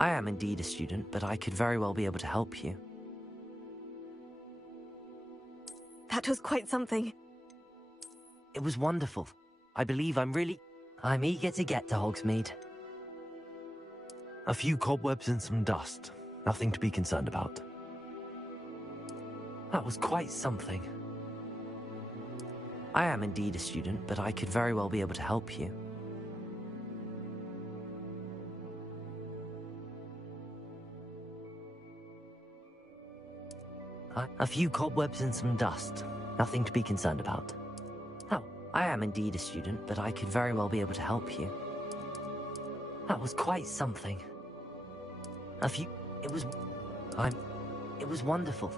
I am indeed a student, but I could very well be able to help you. That was quite something. It was wonderful. I believe I'm eager to get to Hogsmeade. A few cobwebs and some dust. Nothing to be concerned about. That was quite something. I am indeed a student, but I could very well be able to help you. A few cobwebs and some dust. Nothing to be concerned about. Oh, I am indeed a student, but I could very well be able to help you. That was quite something. It was wonderful.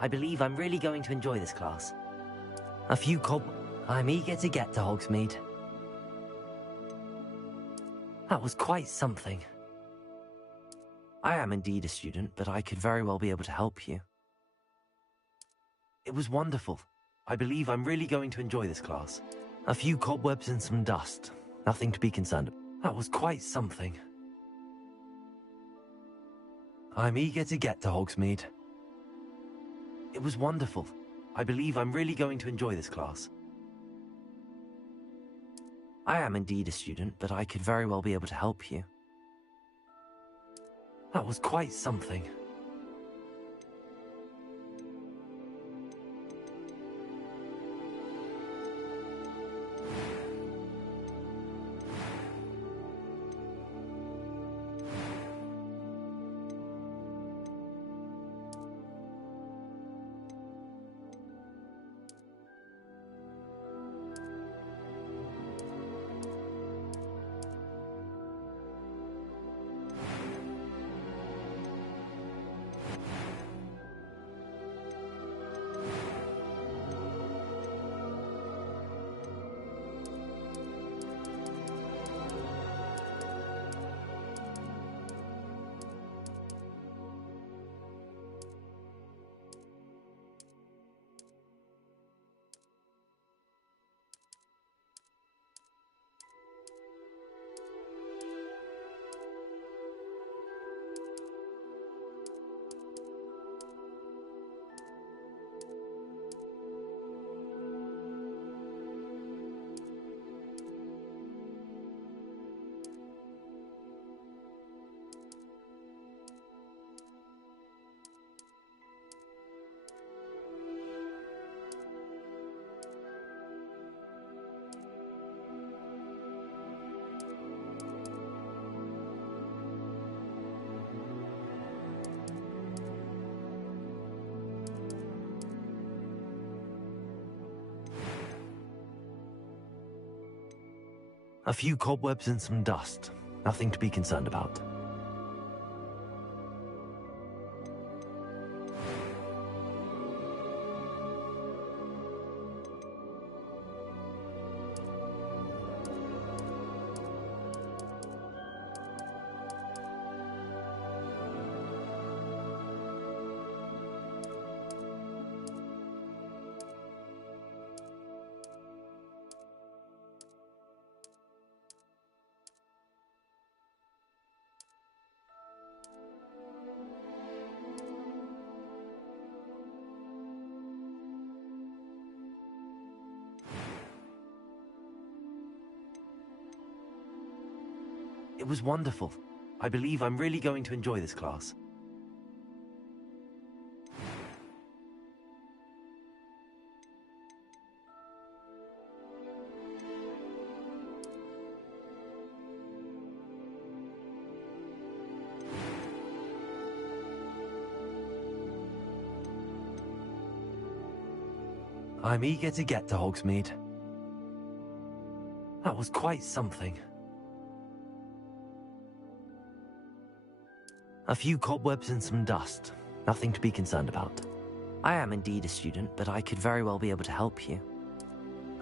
I believe I'm really going to enjoy this class. I'm eager to get to Hogsmeade. That was quite something. I am indeed a student, but I could very well be able to help you. It was wonderful. I believe I'm really going to enjoy this class. A few cobwebs and some dust. Nothing to be concerned about. That was quite something. I'm eager to get to Hogsmeade. It was wonderful. I believe I'm really going to enjoy this class. I am indeed a student, but I could very well be able to help you. That was quite something. A few cobwebs and some dust. Nothing to be concerned about. It was wonderful. I believe I'm really going to enjoy this class. I'm eager to get to Hogsmeade. That was quite something. A few cobwebs and some dust. Nothing to be concerned about. I am indeed a student, but I could very well be able to help you.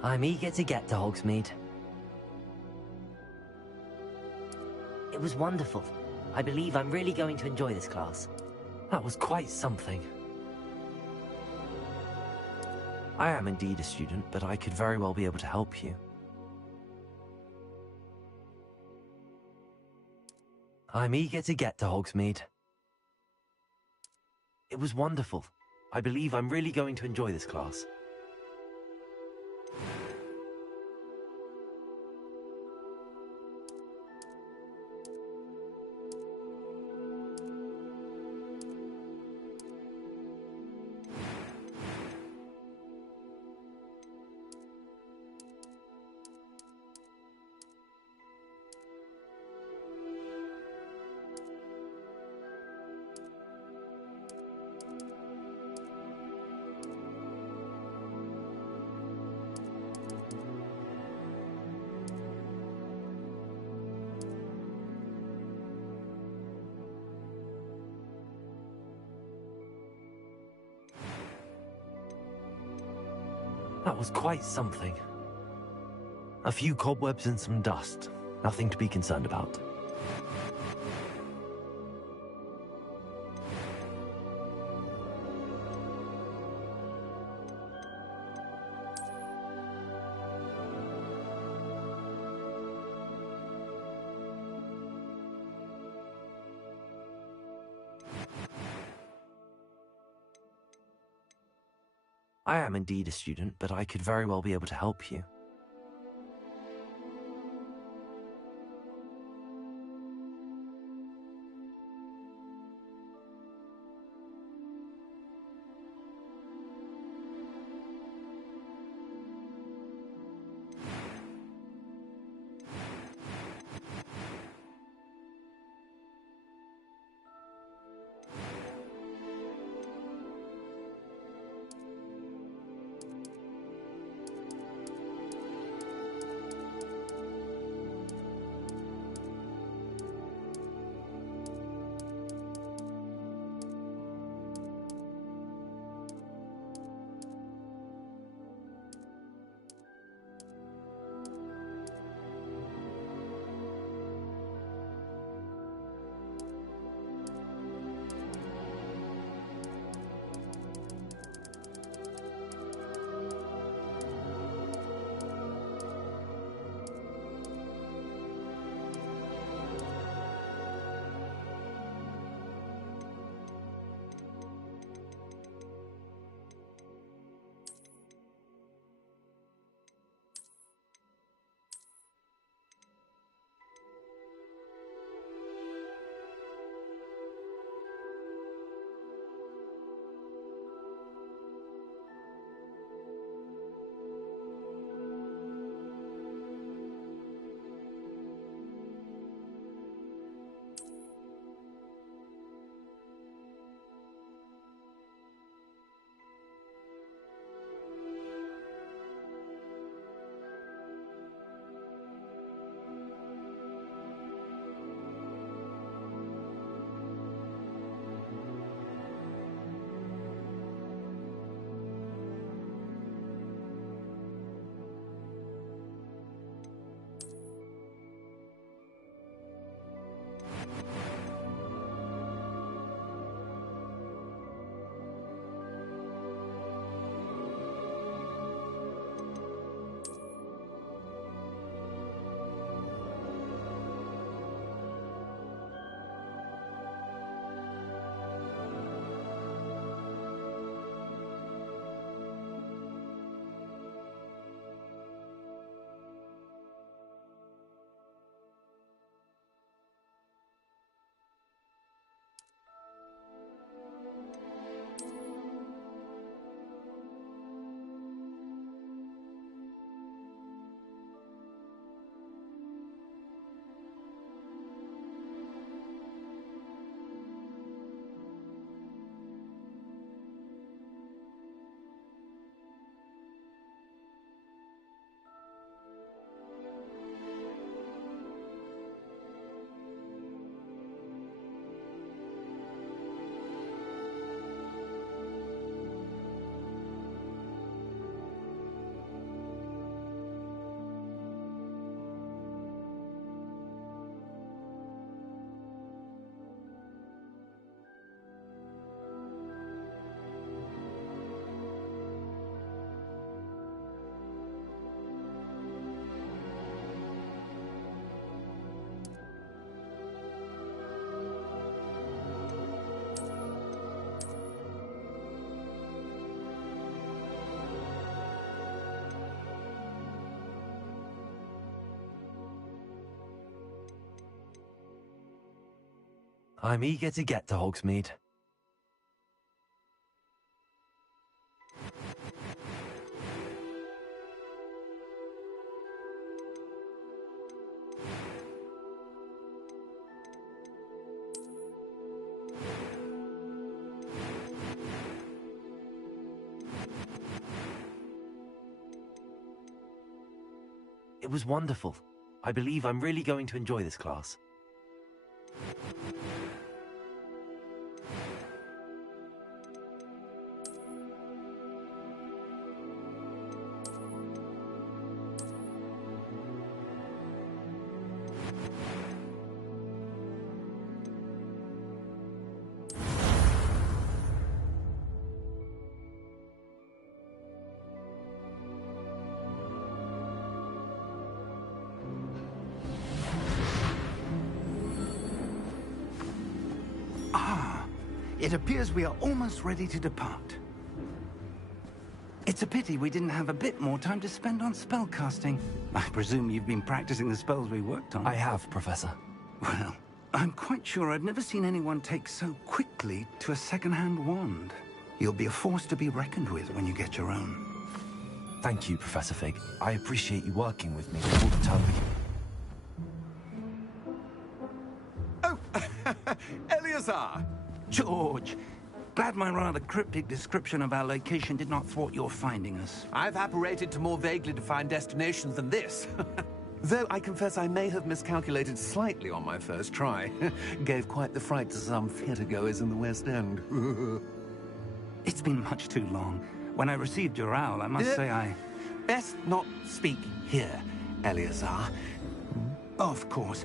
I'm eager to get to Hogsmeade. It was wonderful. I believe I'm really going to enjoy this class. That was quite something. I am indeed a student, but I could very well be able to help you. I'm eager to get to Hogsmeade. It was wonderful. I believe I'm really going to enjoy this class. That was quite something. A few cobwebs and some dust. Nothing to be concerned about. I am indeed a student, but I could very well be able to help you. I'm eager to get to Hogsmeade. It was wonderful. I believe I'm really going to enjoy this class. It appears we are almost ready to depart. It's a pity we didn't have a bit more time to spend on spellcasting. I presume you've been practicing the spells we worked on. I have, Professor. Well, I'm quite sure I've never seen anyone take so quickly to a second-hand wand. You'll be a force to be reckoned with when you get your own. Thank you, Professor Fig. I appreciate you working with me all the time. Oh, Eleazar! George, glad my rather cryptic description of our location did not thwart your finding us. I've apparated to more vaguely defined destinations than this. Though I confess I may have miscalculated slightly on my first try. Gave quite the fright to some theatre-goers in the West End. It's been much too long. When I received your owl, I must say I... Best not speak here, Eleazar. Of course.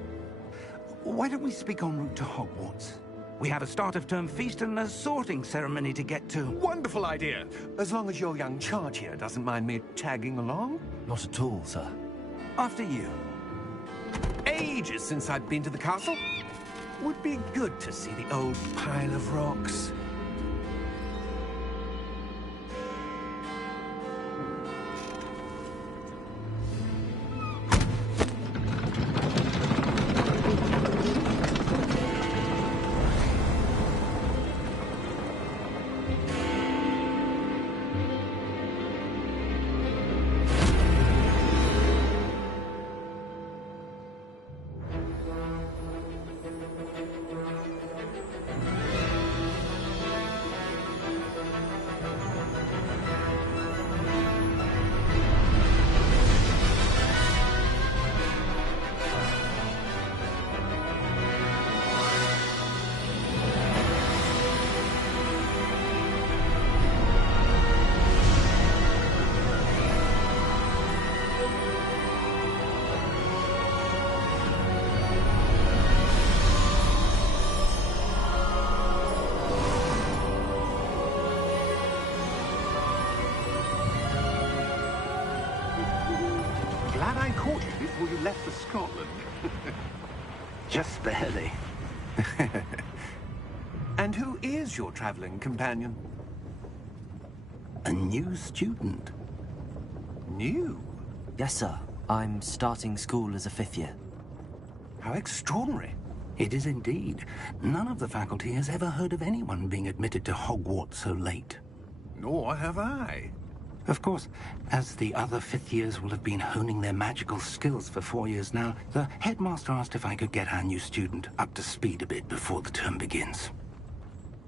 Why don't we speak en route to Hogwarts? We have a start-of-term feast and a sorting ceremony to get to. Wonderful idea! As long as your young charge here doesn't mind me tagging along. Not at all, sir. After you. Ages since I'd been to the castle. Would be good to see the old pile of rocks. Glad I caught you before you left for Scotland. Just barely. And who is your traveling companion? A new student. New? Yes, sir. I'm starting school as a 5th year. How extraordinary. It is indeed. None of the faculty has ever heard of anyone being admitted to Hogwarts so late. Nor have I. Of course, as the other 5th years will have been honing their magical skills for 4 years now, the headmaster asked if I could get our new student up to speed a bit before the term begins.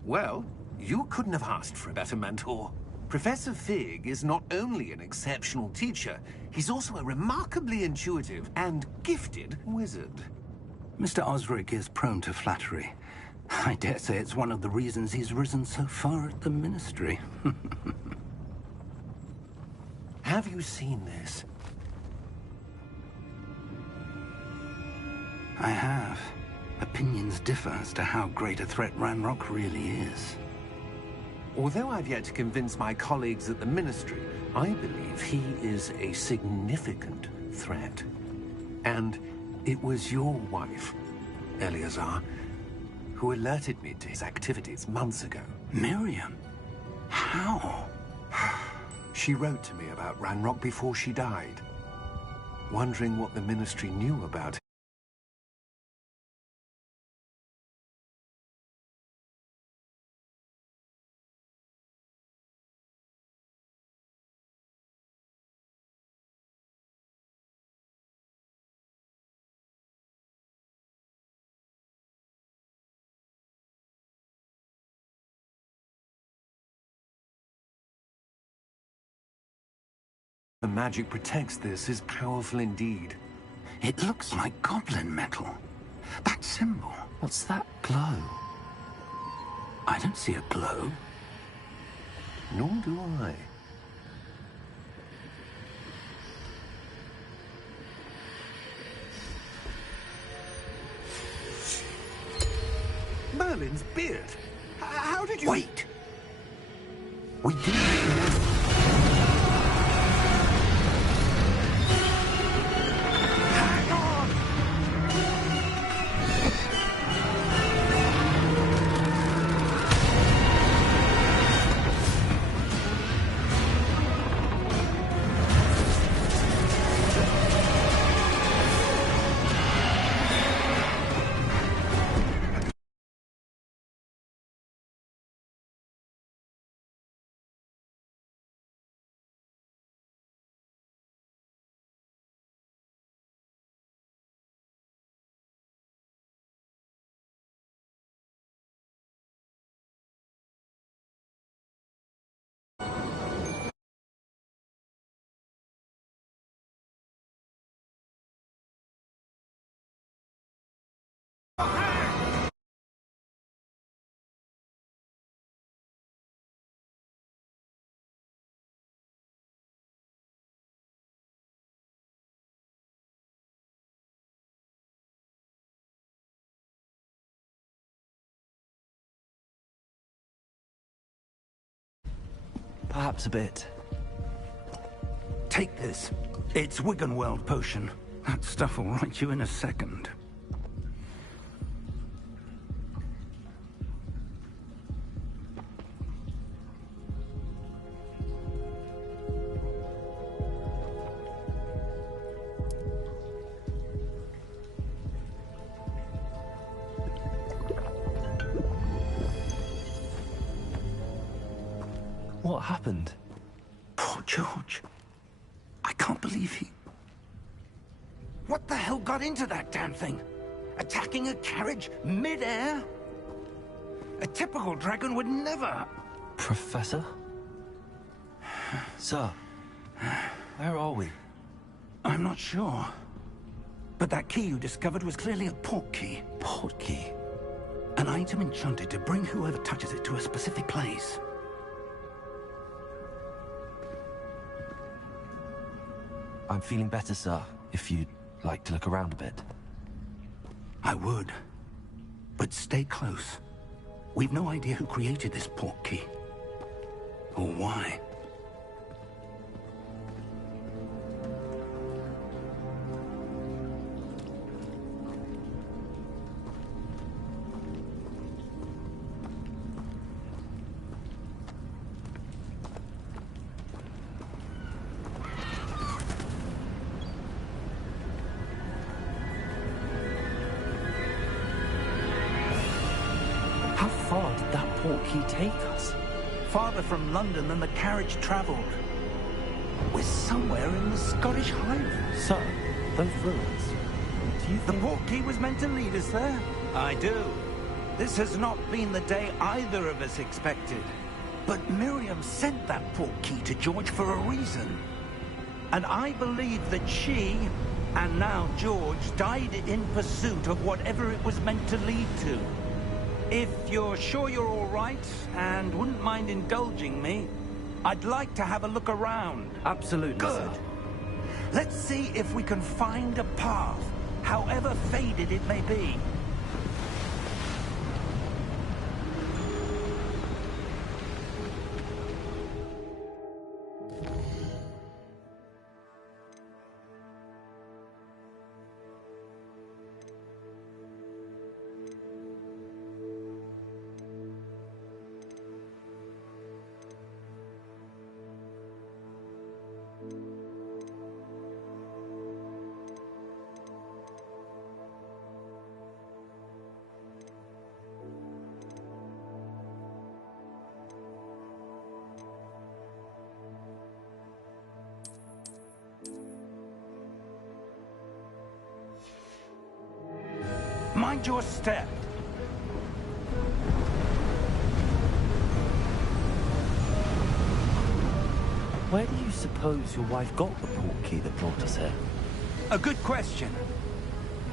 Well, you couldn't have asked for a better mentor. Professor Fig is not only an exceptional teacher, he's also a remarkably intuitive and gifted wizard. Mr. Osric is prone to flattery. I dare say it's one of the reasons he's risen so far at the Ministry. Have you seen this? I have. Opinions differ as to how great a threat Ranrock really is. Although I've yet to convince my colleagues at the Ministry, I believe he is a significant threat. And it was your wife, Eleazar, who alerted me to his activities months ago. Miriam? How? She wrote to me about Ranrock before she died, wondering what the Ministry knew about him. The magic protects this is powerful indeed. It looks like goblin metal. That symbol. What's that glow? I don't see a glow. Nor do I. Merlin's beard. How did you... Wait! We didn't know. Hang on! Perhaps a bit. Take this. It's Wiggenweld potion. That stuff will right you in a second. What happened? Poor George. I can't believe he... What the hell got into that damn thing? Attacking a carriage mid-air? A typical dragon would never... Professor? Sir, where are we? I'm not sure. But that key you discovered was clearly a portkey. Portkey? An item enchanted to bring whoever touches it to a specific place. I'm feeling better, sir, if you'd like to look around a bit. I would. But stay close. We've no idea who created this portkey. Or why. How far did that portkey take us? Farther from London than the carriage travelled. We're somewhere in the Scottish Highlands. Sir, those ruins. Do you The think... portkey was meant to lead us there? I do. This has not been the day either of us expected. But Miriam sent that portkey to George for a reason. And I believe that she, and now George, died in pursuit of whatever it was meant to lead to. If you're sure you're all right, and wouldn't mind indulging me, I'd like to have a look around. Absolutely, Good. sir. Let's see if we can find a path, however faded it may be. Mind your step. Where do you suppose your wife got the portkey that brought us here? A good question.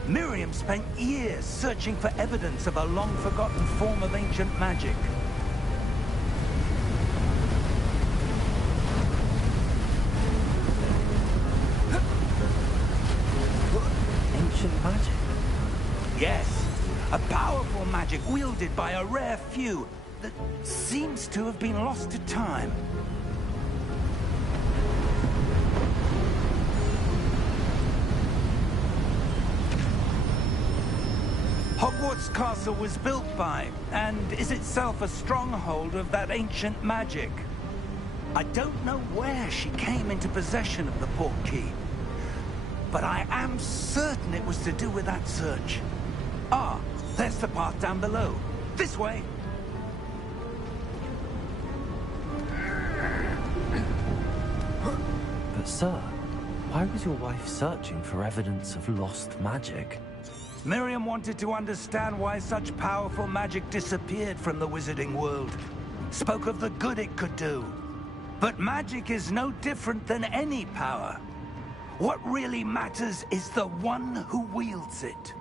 Miriam spent years searching for evidence of a long-forgotten form of ancient magic. Ancient magic? Yes, a powerful magic wielded by a rare few that seems to have been lost to time. Hogwarts Castle was built by, and is itself a stronghold of that ancient magic. I don't know where she came into possession of the portkey, but I am certain it was to do with that search. Ah, there's the path down below. This way. But sir, why was your wife searching for evidence of lost magic? Miriam wanted to understand why such powerful magic disappeared from the wizarding world. Spoke of the good it could do. But magic is no different than any power. What really matters is the one who wields it.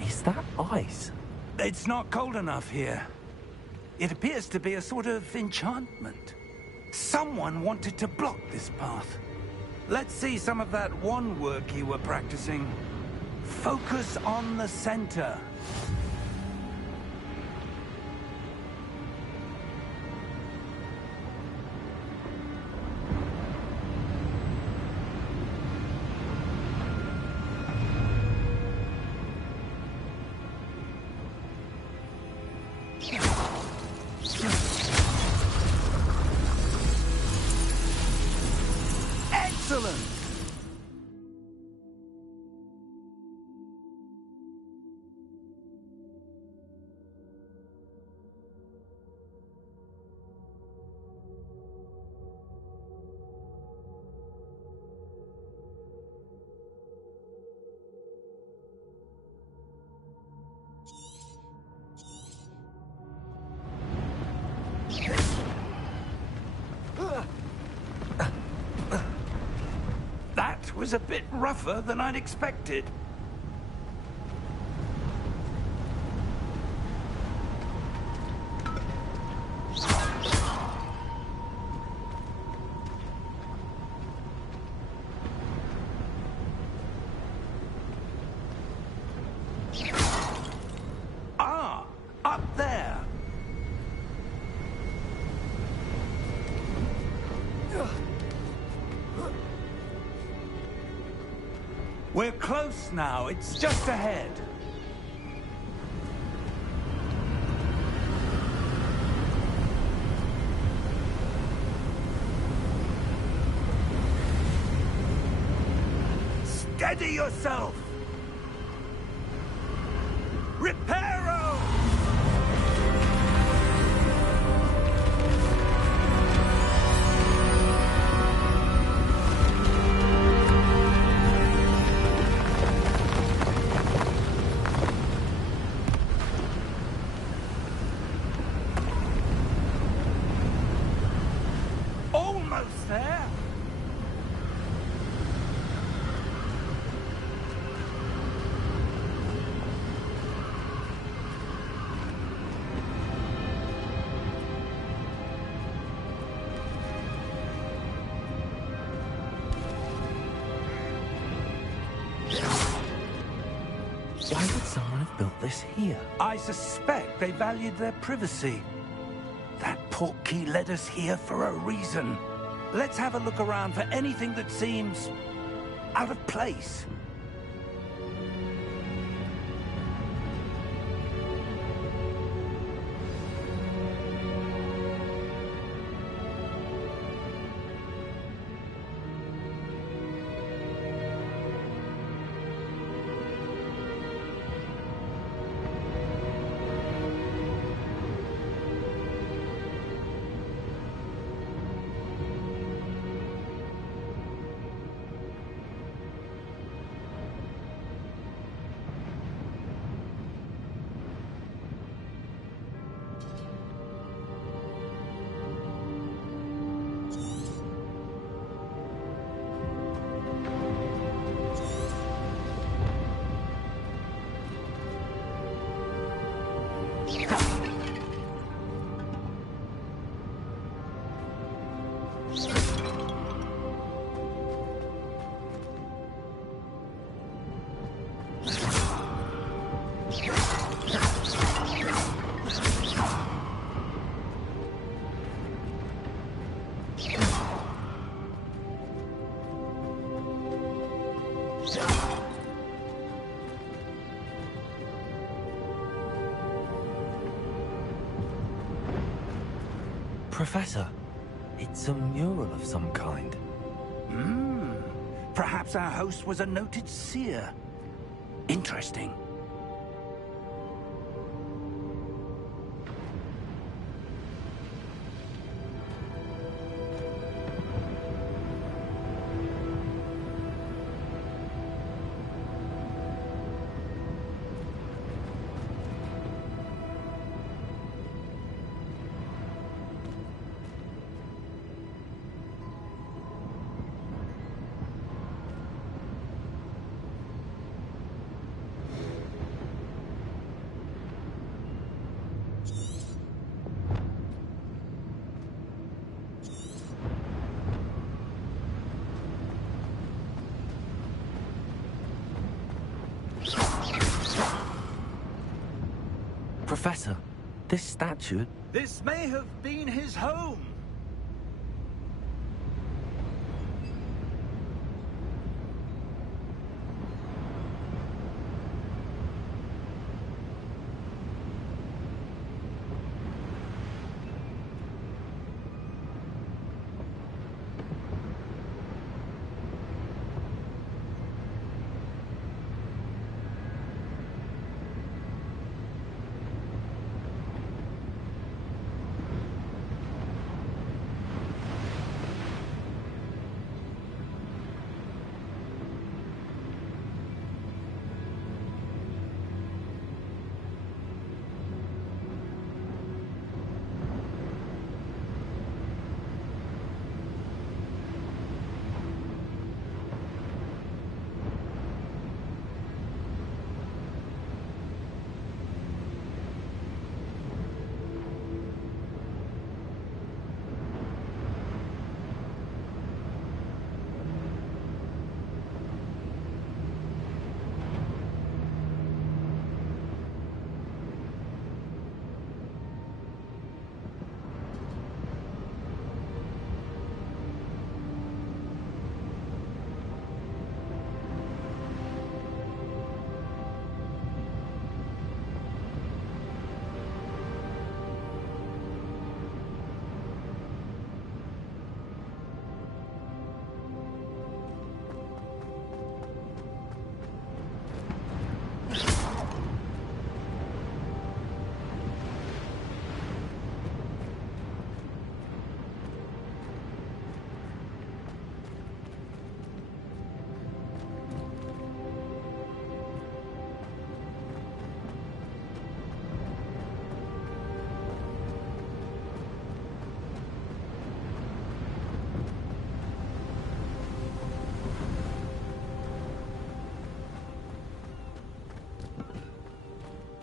Is that ice? It's not cold enough here. It appears to be a sort of enchantment. Someone wanted to block this path. Let's see some of that wand work you were practicing. Focus on the center. Excellent! That was a bit rougher than I'd expected. Ah, up there. We're close now. It's just ahead. Steady yourself! Reparo! Almost there! Why would someone have built this here? I suspect they valued their privacy. That portkey led us here for a reason. Let's have a look around for anything that seems out of place. Professor, it's a mural of some kind. Perhaps our host was a noted seer. Interesting. Professor, this statue... This may have been his home.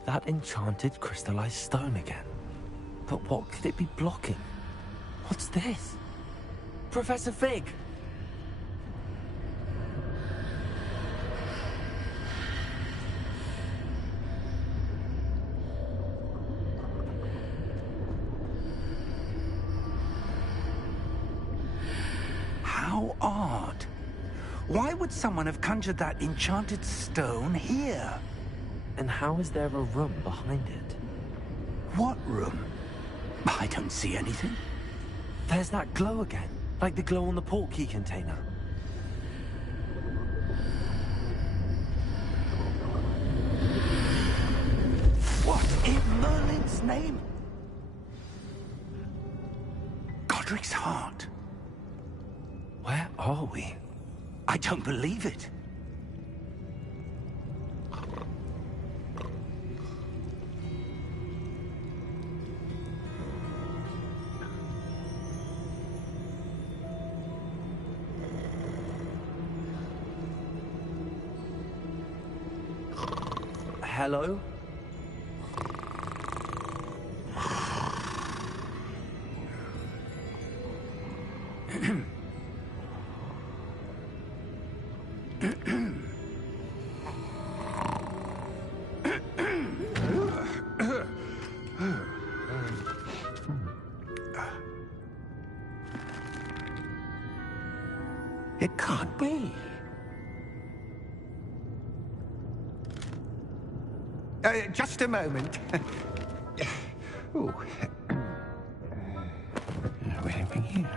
That enchanted crystallized stone again. But what could it be blocking? What's this? Professor Fig! How odd. Why would someone have conjured that enchanted stone here? And how is there a room behind it? What room? I don't see anything. There's that glow again, like the glow on the portkey container. What in Merlin's name? Godric's heart. Where are we? I don't believe it. Hello? It can't be. Just a moment. Ooh. Waiting here.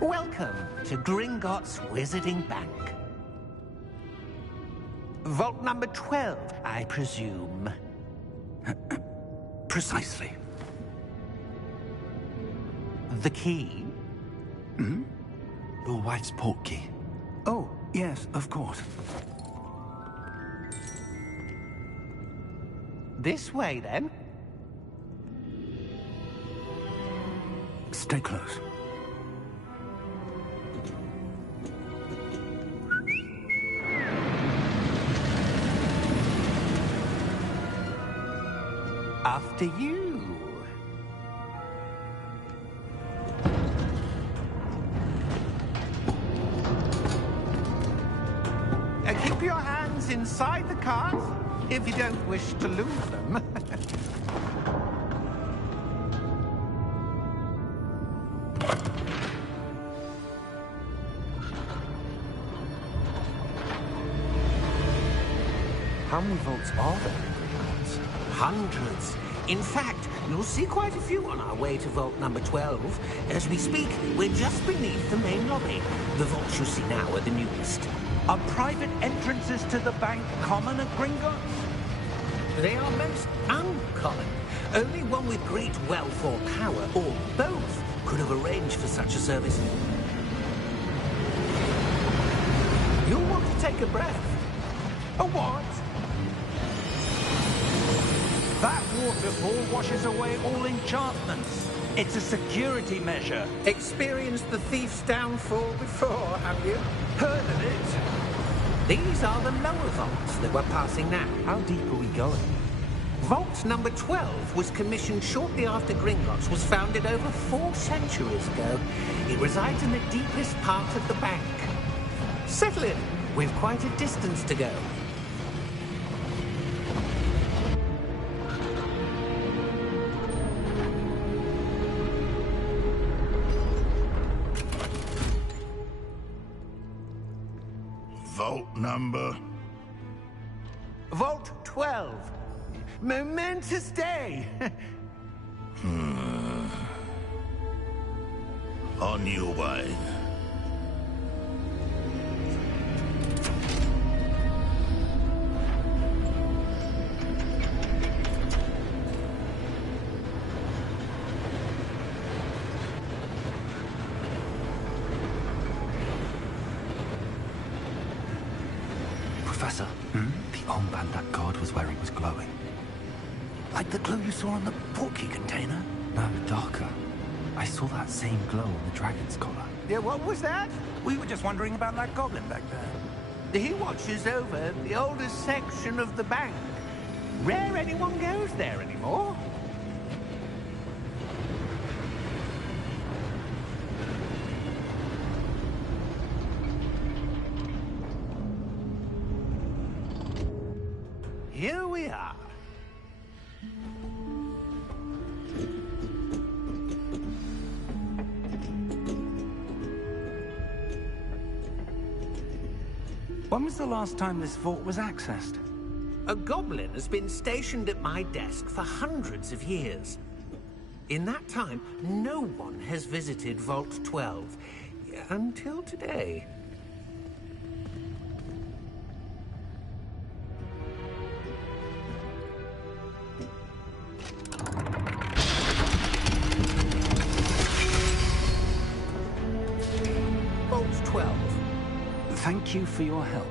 Welcome to Gringotts Wizarding Bank. Vault number 12, I presume. Precisely. The key? Hmm? Your wife's portkey. Oh, yes, of course. This way, then. Stay close. After you. Keep your hands inside the cart if you don't wish to lose them. How many vaults are there in Gringotts? Hundreds. In fact, you'll see quite a few on our way to vault number 12. As we speak, we're just beneath the main lobby. The vaults you see now are the newest. Are private entrances to the bank common at Gringotts? They are most uncommon. Only one with great wealth or power, or both, could have arranged for such a service. You'll want to take a breath. A what? That waterfall washes away all enchantments. It's a security measure. Experienced the thief's downfall before, have you? Heard of it? These are the lower vaults that we're passing now. How deep are we going? Vault number 12 was commissioned shortly after Gringotts was founded over 4 centuries ago. It resides in the deepest part of the bank. Settle in. We've quite a distance to go. Vault number? Vault 12. Momentous day. On your way. Professor, the armband that guard was wearing was glowing. Like the glow you saw on the portkey container? No, darker. I saw that same glow on the dragon's collar. Yeah, what was that? We were just wondering about that goblin back there. He watches over the oldest section of the bank. Rare anyone goes there anymore. Here we are. When was the last time this vault was accessed? A goblin has been stationed at my desk for hundreds of years. In that time, no one has visited Vault 12 until today. Vault 12. Thank you for your help.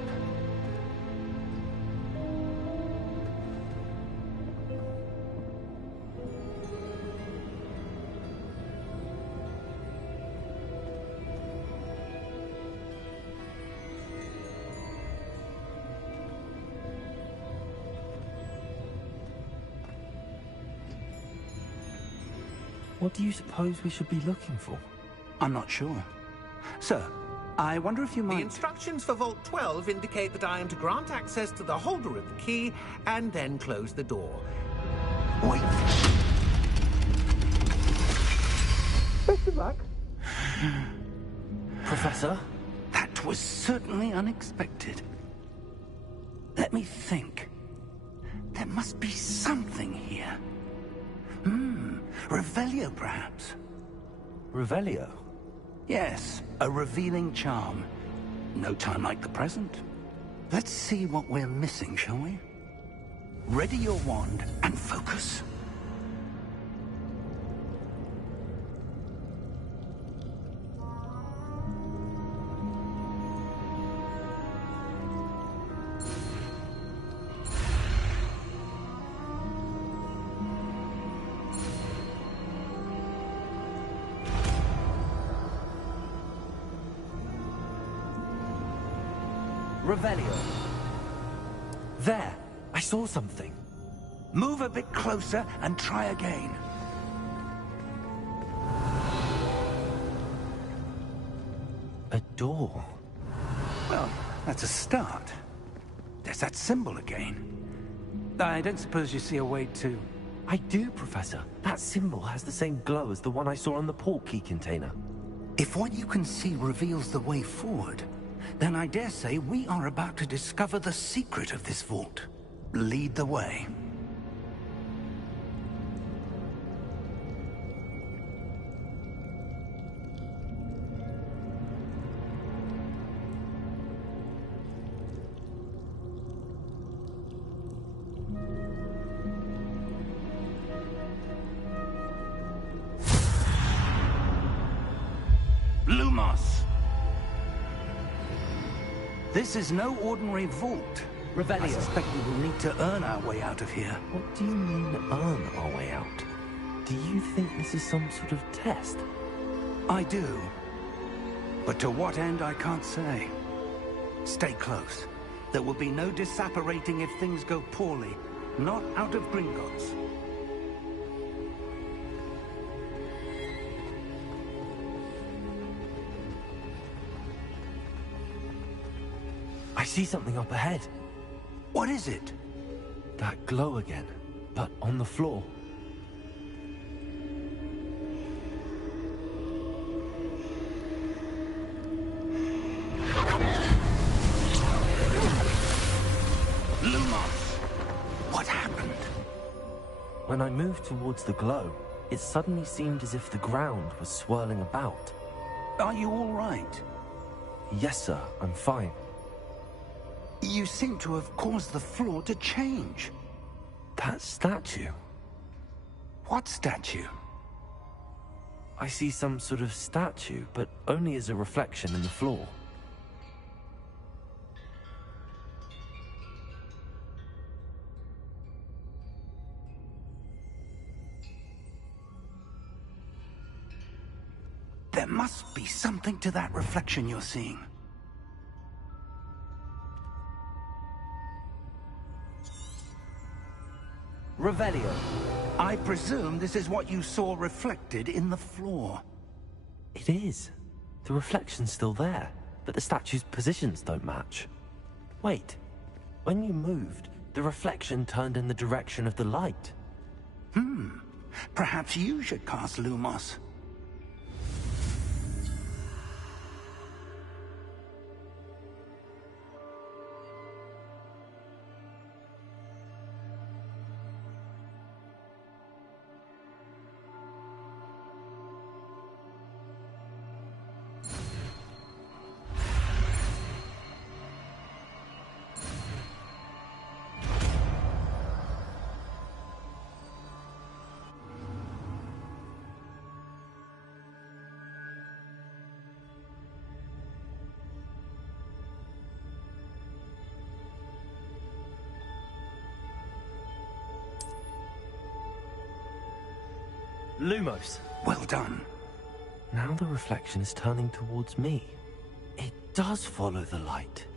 What do you suppose we should be looking for? I'm not sure. Sir, I wonder if you might... The instructions for Vault 12 indicate that I am to grant access to the holder of the key and then close the door. Wait. Professor Black? Professor? That was certainly unexpected. Let me think. There must be something here. Revelio, perhaps. Revelio? Yes, a revealing charm. No time like the present. Let's see what we're missing, shall we? Ready your wand and focus. Revelio. There! I saw something. Move a bit closer and try again. A door. Well, that's a start. There's that symbol again. I don't suppose you see a way to... I do, Professor. That symbol has the same glow as the one I saw on the portkey container. If what you can see reveals the way forward, then I dare say we are about to discover the secret of this vault. Lead the way. Lumos! This is no ordinary vault. Revelio. I suspect we will need to earn our way out of here. What do you mean, earn our way out? Do you think this is some sort of test? I do. But to what end, I can't say. Stay close. There will be no disapparating if things go poorly. Not out of Gringotts. I see something up ahead. What is it? That glow again, but on the floor. Lumos! What happened? When I moved towards the glow, it suddenly seemed as if the ground was swirling about. Are you all right? Yes, sir, I'm fine. You seem to have caused the floor to change. That statue. What statue? I see some sort of statue, but only as a reflection in the floor. There must be something to that reflection you're seeing. Revelio. I presume this is what you saw reflected in the floor. It is. The reflection's still there, but the statue's positions don't match. Wait. When you moved, the reflection turned in the direction of the light. Perhaps you should cast Lumos. Lumos. Well done. Now the reflection is turning towards me. It does follow the light.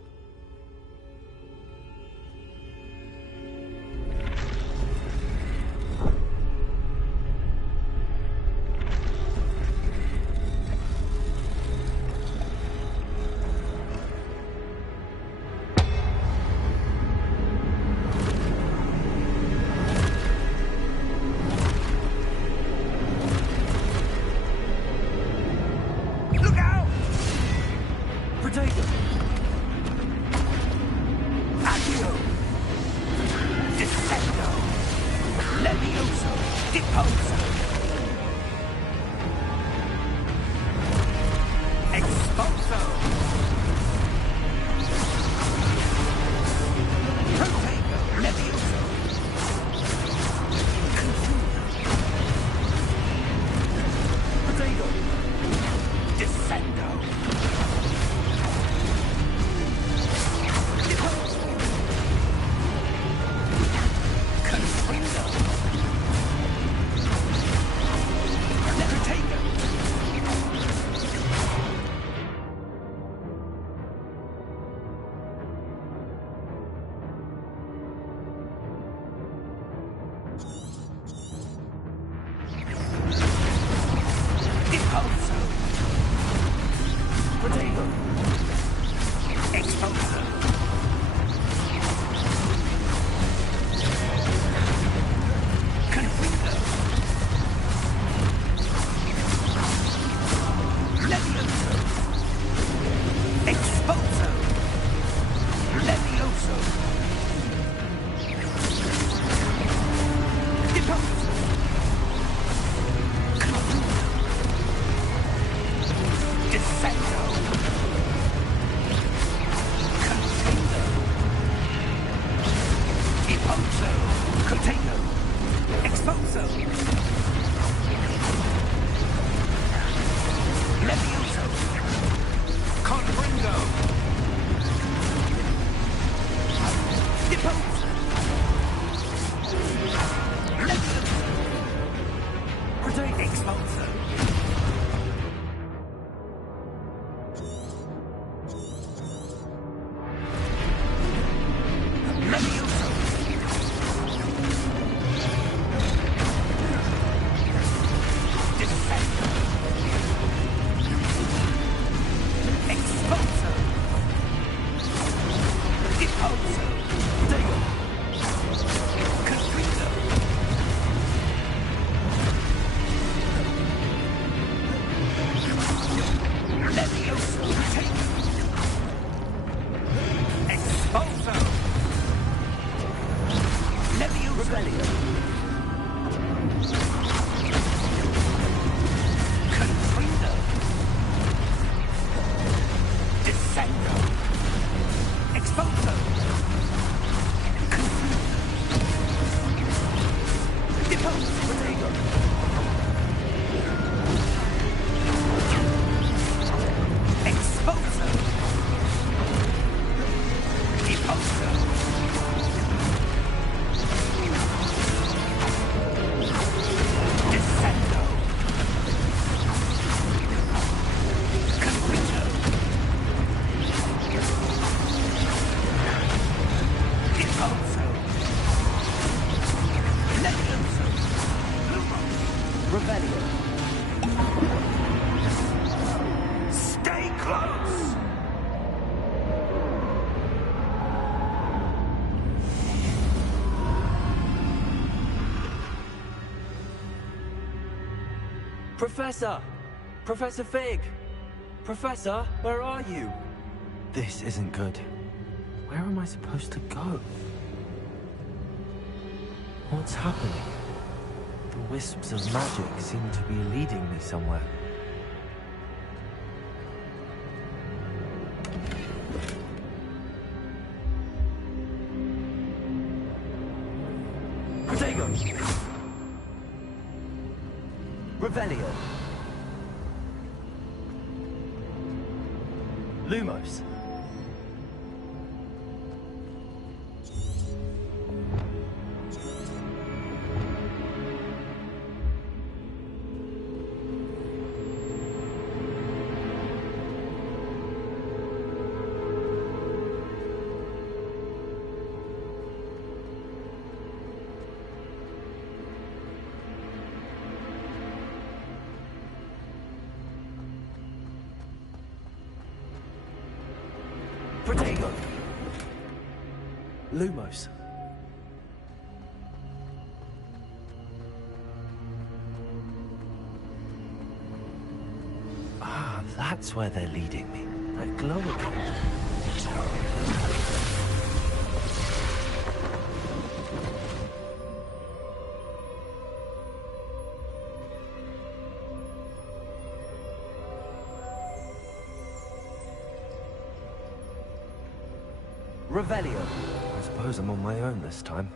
Levioso! Deposo! Expulso! Protego! Levioso! Protego! Descendo! Deposo! Confringo! Protego! Deposo! Protego! Expulso! Confringo! Levioso! Expulso! Levioso! Deposo! Descendo! Container! Deposo! Container! Expulso! Levioso! Confringo! Deposo! Levioso! Protect! Expulso! Levioso! Descendo! Expulso! Deposo! Dego! Confringo! Levioso! Take! Expulso! Levioso! Rebellion! Confringo! Descendo! Expulso! Confringo! Deposo! Protego! Expulso! Deposo! Descendo! Confringo! Deposo! Levioso! Lumo! Rebellion! Stay close! Professor! Professor Fig! Professor, where are you? This isn't good. Where am I supposed to go? What's happening? The wisps of magic seem to be leading me somewhere. Protego! Revelio! Lumos! Protego! Lumos. Ah, that's where they're leading me. That glow again. Revelio. I suppose I'm on my own this time.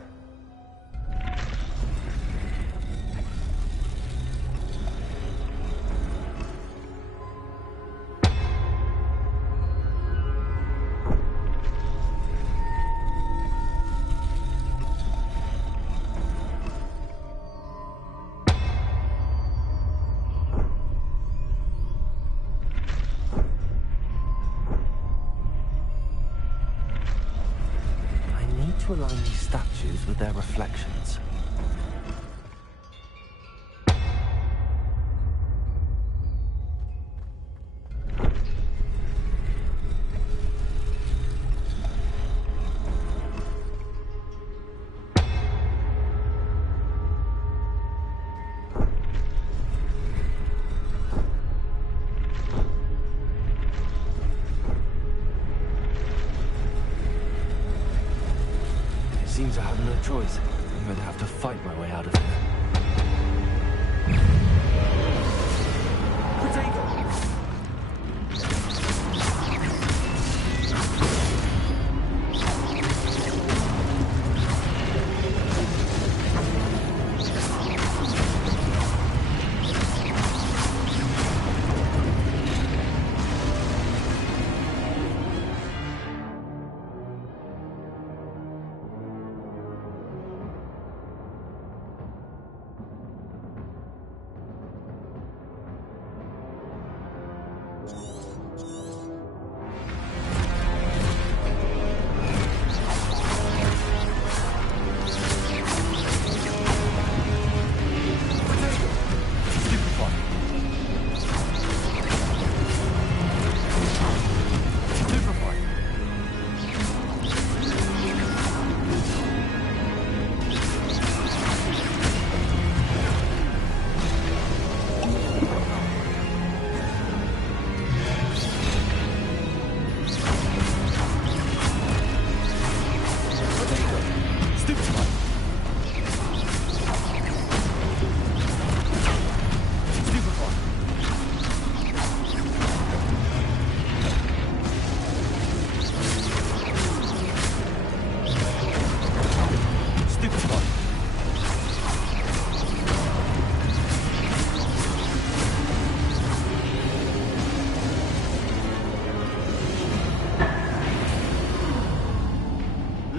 To align these statues with their reflections. Seems I have no choice. I'm going to have to fight my way out of here. Potato!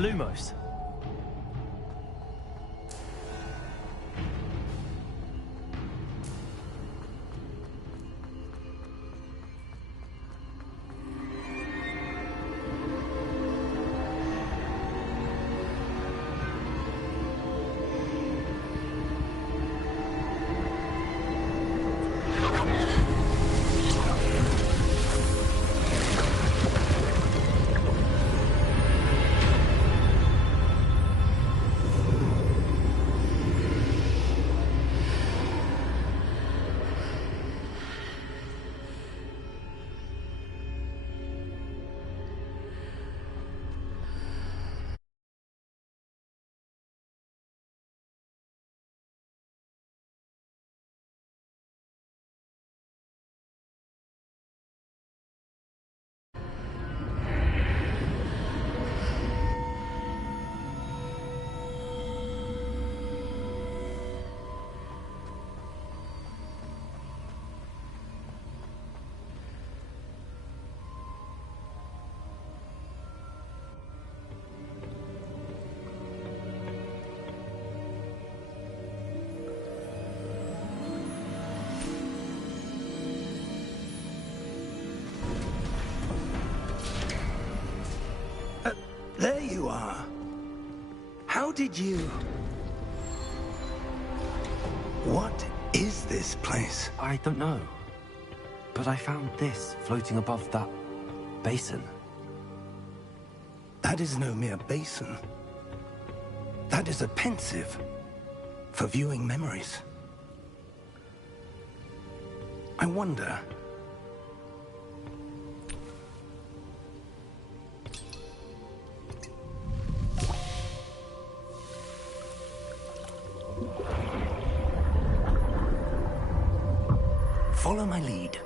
Lumos. There you are. How did you... What is this place? I don't know. But I found this floating above that basin. That is no mere basin. That is a pensive for viewing memories. I wonder... Follow my lead.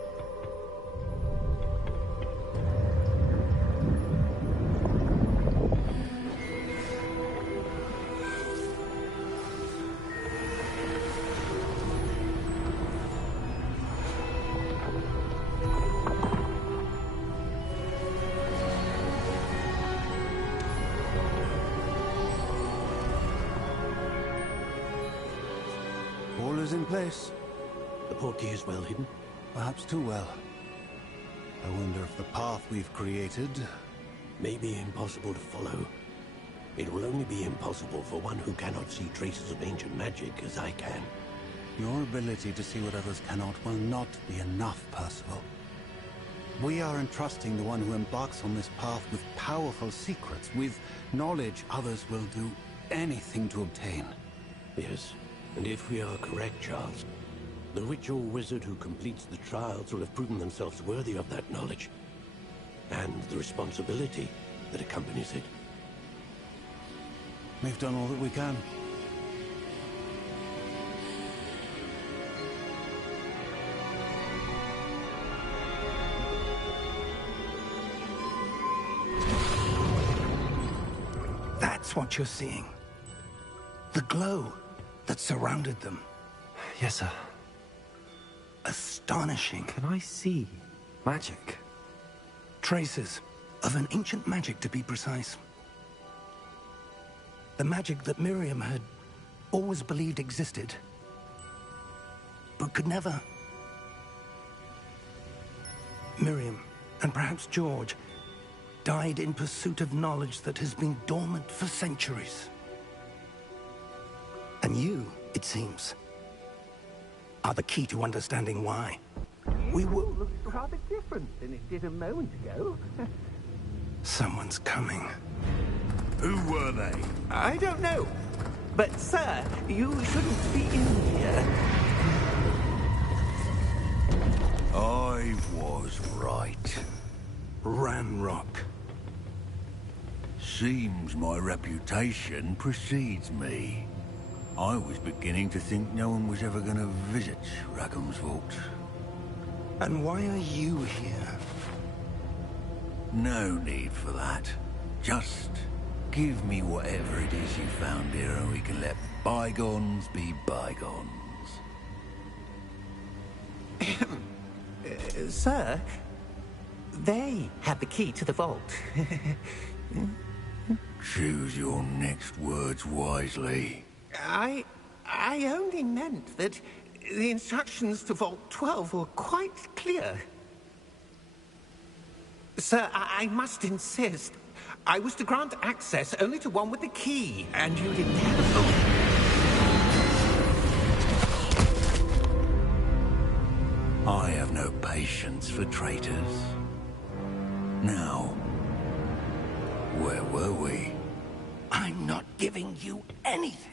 All is in place. The portkey is well hidden. Perhaps too well. I wonder if the path we've created... May be impossible to follow. It will only be impossible for one who cannot see traces of ancient magic as I can. Your ability to see what others cannot will not be enough, Percival. We are entrusting the one who embarks on this path with powerful secrets, with knowledge others will do anything to obtain. Yes, and if we are correct, Charles, the witch or wizard who completes the trials will have proven themselves worthy of that knowledge, and the responsibility that accompanies it. We've done all that we can. That's what you're seeing. The glow that surrounded them. Yes, sir. Astonishing. Can I see magic? Traces of an ancient magic, to be precise. The magic that Miriam had always believed existed, but could never. Miriam, and perhaps George, died in pursuit of knowledge that has been dormant for centuries. And you, it seems, are the key to understanding why. We will look rather different than it did a moment ago. Someone's coming. Who were they? I don't know. But, sir, you shouldn't be in here. I was right. Ranrock. Seems my reputation precedes me. I was beginning to think no one was ever going to visit Rackham's vault. And why are you here? No need for that. Just give me whatever it is you found here and we can let bygones be bygones. Sir, they have the key to the vault. Choose your next words wisely. I only meant that the instructions to Vault 12 were quite clear. Sir, I must insist. I was to grant access only to one with the key, and you didn't have... I have no patience for traitors. Now, where were we? I'm not giving you anything.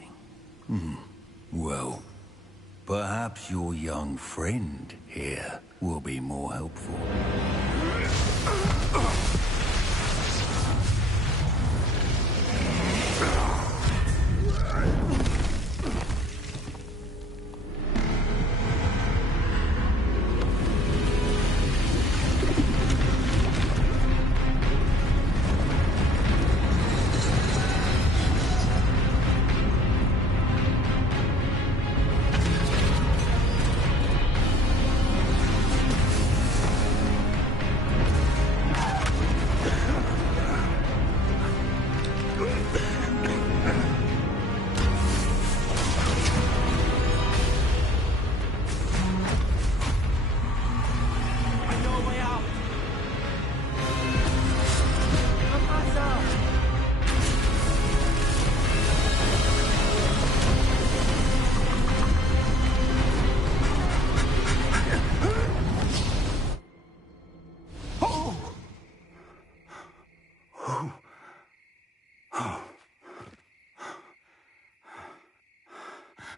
Well, perhaps your young friend here will be more helpful.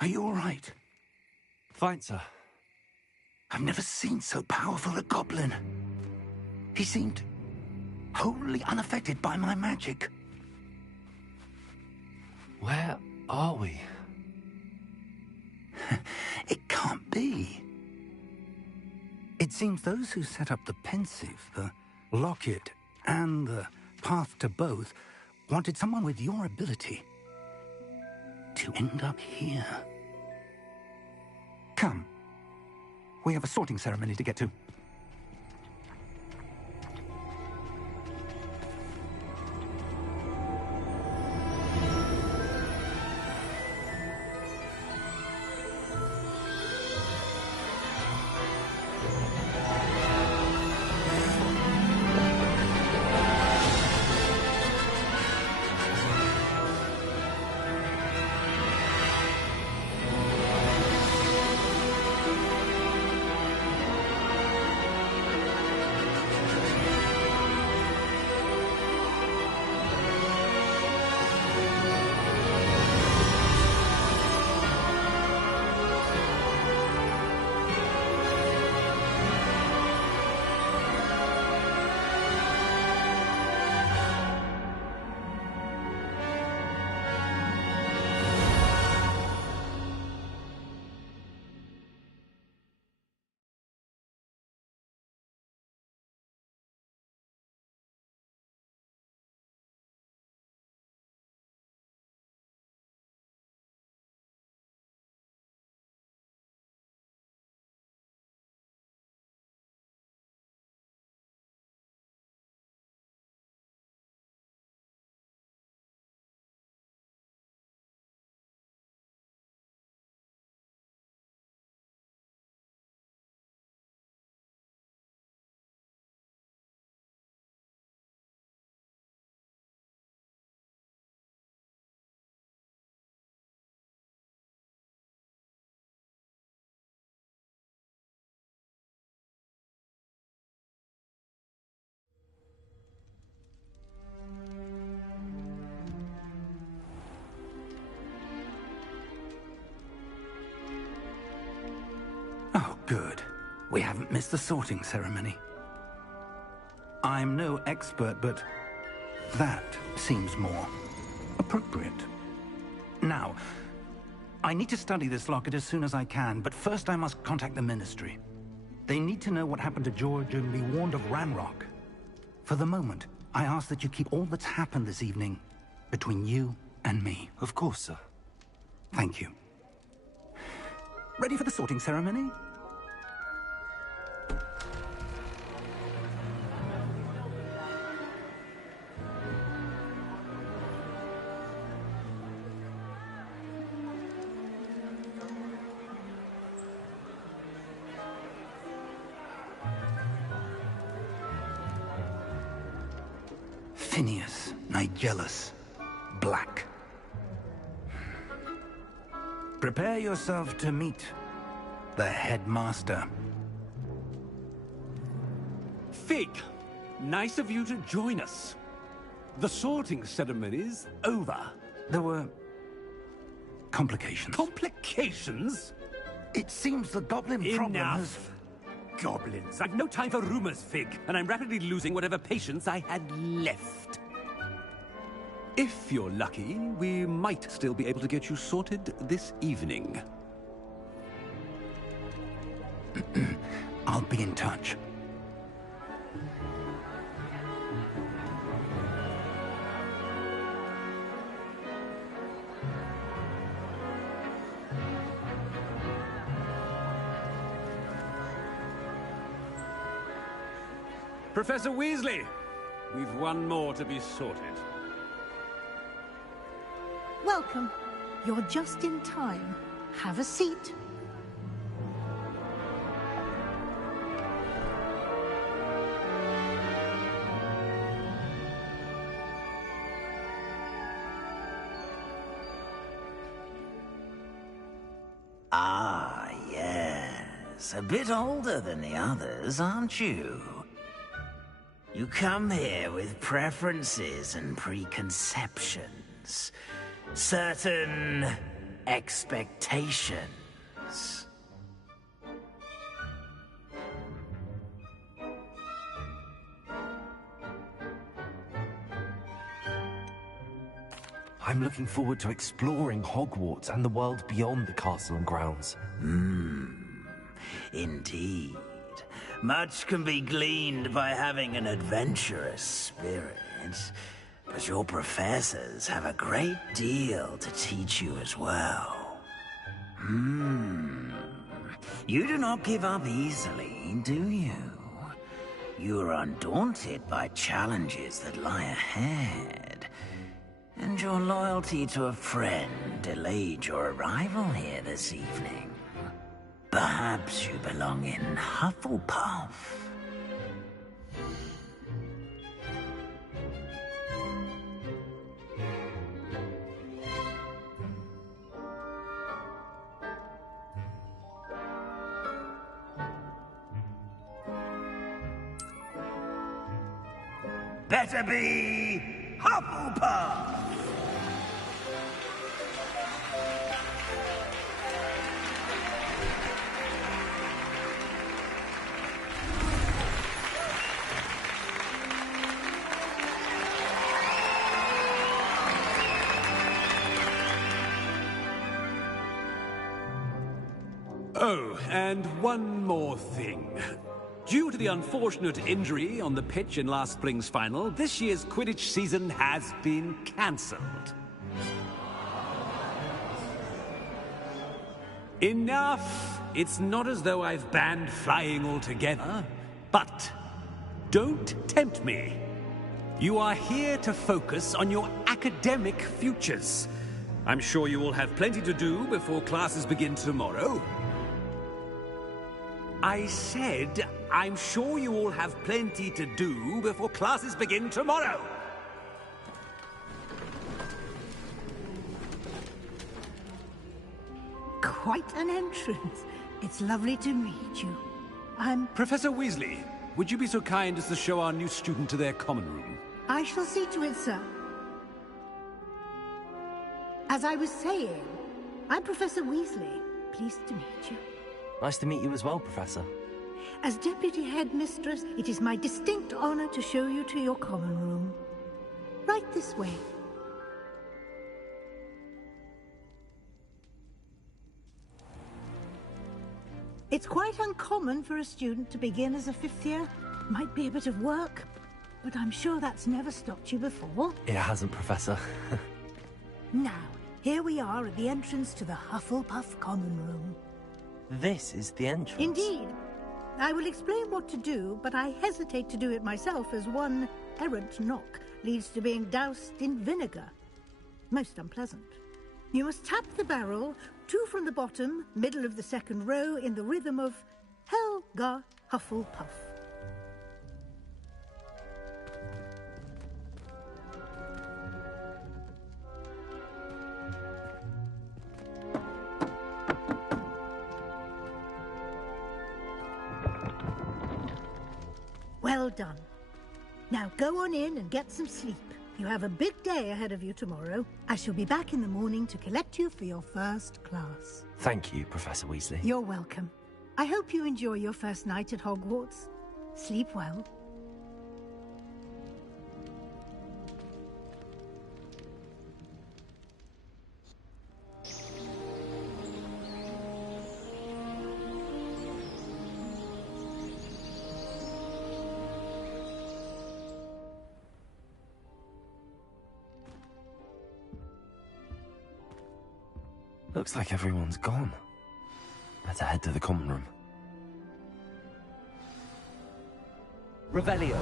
Are you all right? Fine, sir. I've never seen so powerful a goblin. He seemed wholly unaffected by my magic. Where are we? It can't be. It seems those who set up the pensive, the locket, and the path to both wanted someone with your ability to end up here. Come. We have a sorting ceremony to get to. Oh, good. We haven't missed the sorting ceremony. I'm no expert, but that seems more appropriate. Now, I need to study this locket as soon as I can, but first I must contact the Ministry. They need to know what happened to George and be warned of Ranrock. For the moment, I ask that you keep all that's happened this evening between you and me. Of course, sir. Thank you. Ready for the sorting ceremony? Phineas, Nigellus, Black. Prepare yourself to meet the headmaster. Fig, nice of you to join us. The sorting ceremony's over. There were complications. Complications? It seems the goblin problem has... Enough. Goblins. I've no time for rumors, Fig, and I'm rapidly losing whatever patience I had left. If you're lucky, we might still be able to get you sorted this evening. I'll be in touch. Professor Weasley, we've one more to be sorted. Welcome. You're just in time. Have a seat. Ah, yes. A bit older than the others, aren't you? You come here with preferences and preconceptions. Certain expectations. I'm looking forward to exploring Hogwarts and the world beyond the castle and grounds. Indeed. Much can be gleaned by having an adventurous spirit. But your professors have a great deal to teach you as well. You do not give up easily, do you? You are undaunted by challenges that lie ahead. And your loyalty to a friend delayed your arrival here this evening. Perhaps you belong in Hufflepuff. Better be Hufflepuff! Oh, and one more thing. Due to the unfortunate injury on the pitch in last spring's final, this year's Quidditch season has been cancelled. Enough! It's not as though I've banned flying altogether, but don't tempt me. You are here to focus on your academic futures. I'm sure you will have plenty to do before classes begin tomorrow. I said, I'm sure you all have plenty to do before classes begin tomorrow. Quite an entrance. It's lovely to meet you. Professor Weasley, would you be so kind as to show our new student to their common room? I shall see to it, sir. As I was saying, I'm Professor Weasley. Pleased to meet you. Nice to meet you as well, Professor. As Deputy Headmistress, it is my distinct honor to show you to your common room. Right this way. It's quite uncommon for a student to begin as a fifth year. Might be a bit of work, but I'm sure that's never stopped you before. It hasn't, Professor. Now, here we are at the entrance to the Hufflepuff common room. This is the entrance? Indeed. I will explain what to do, but I hesitate to do it myself as one errant knock leads to being doused in vinegar. Most unpleasant. You must tap the barrel, 2 from the bottom, middle of the second row, in the rhythm of Helga Hufflepuff. Well done. Now go on in and get some sleep. You have a big day ahead of you tomorrow. I shall be back in the morning to collect you for your first class. Thank you, Professor Weasley. You're welcome. I hope you enjoy your first night at Hogwarts. Sleep well. Looks like everyone's gone. Better head to the common room. Revelio.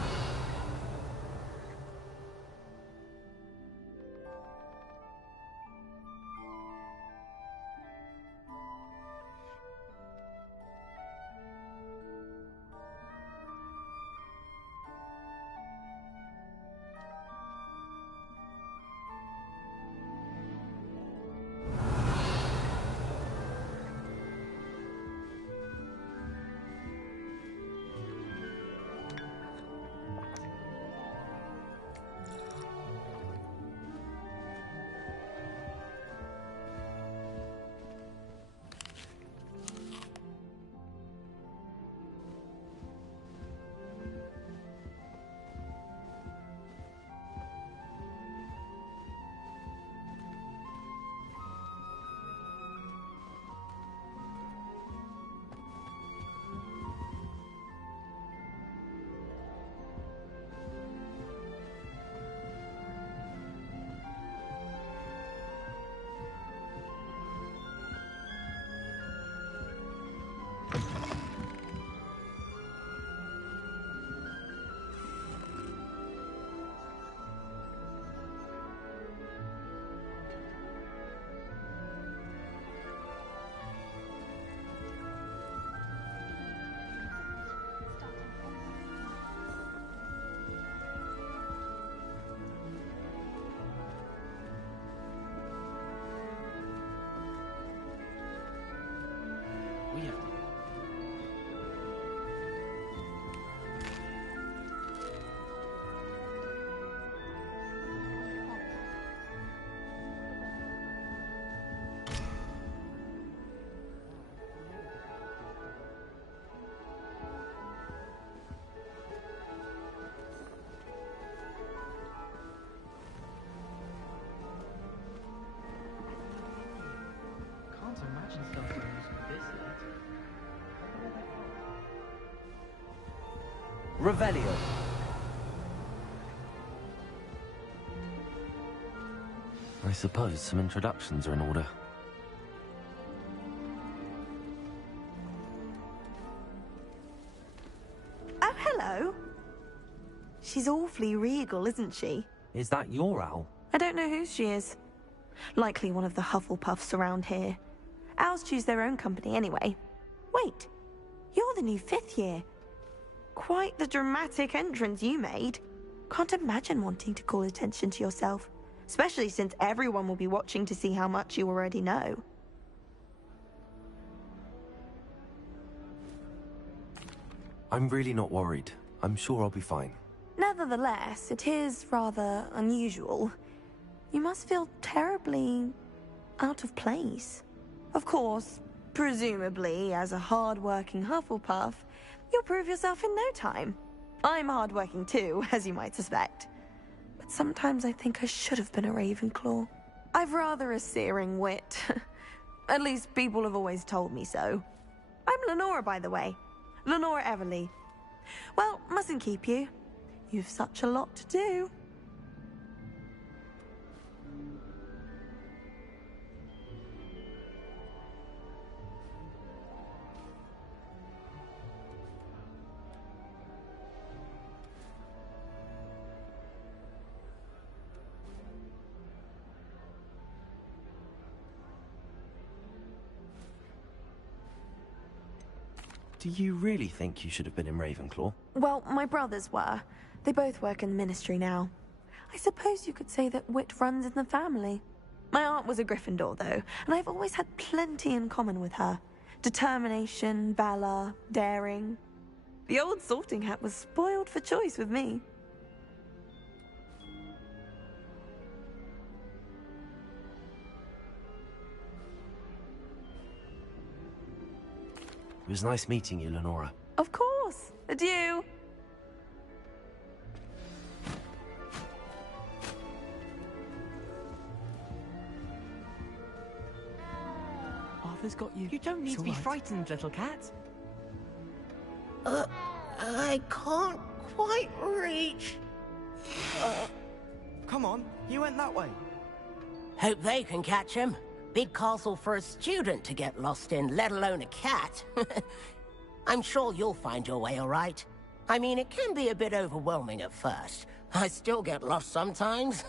Revelio. I suppose some introductions are in order. Oh, hello. She's awfully regal, isn't she? Is that your owl? I don't know whose she is. Likely one of the Hufflepuffs around here. Owls choose their own company anyway. Wait, you're the new 5th year. Quite the dramatic entrance you made. Can't imagine wanting to call attention to yourself, especially since everyone will be watching to see how much you already know. I'm really not worried. I'm sure I'll be fine. Nevertheless, it is rather unusual. You must feel terribly out of place. Of course, Presumably, as a hard-working Hufflepuff, you'll prove yourself in no time. I'm hard-working too, as you might suspect. But sometimes I think I should have been a Ravenclaw. I've rather a searing wit. At least people have always told me so. I'm Lenora, by the way. Lenora Everly. Well, mustn't keep you. You've such a lot to do. Do you really think you should have been in Ravenclaw? Well, my brothers were. They both work in the Ministry now. I suppose you could say that wit runs in the family. My aunt was a Gryffindor, though, and I've always had plenty in common with her. Determination, valor, daring. The old sorting hat was spoiled for choice with me. It was nice meeting you, Lenora. Of course. Adieu. Arthur's got you. You don't need It's to be all right. frightened, little cat. I can't quite reach. Come on, you went that way. Hope they can catch him. Big castle for a student to get lost in, let alone a cat. I'm sure you'll find your way all right. I mean, it can be a bit overwhelming at first. I still get lost sometimes.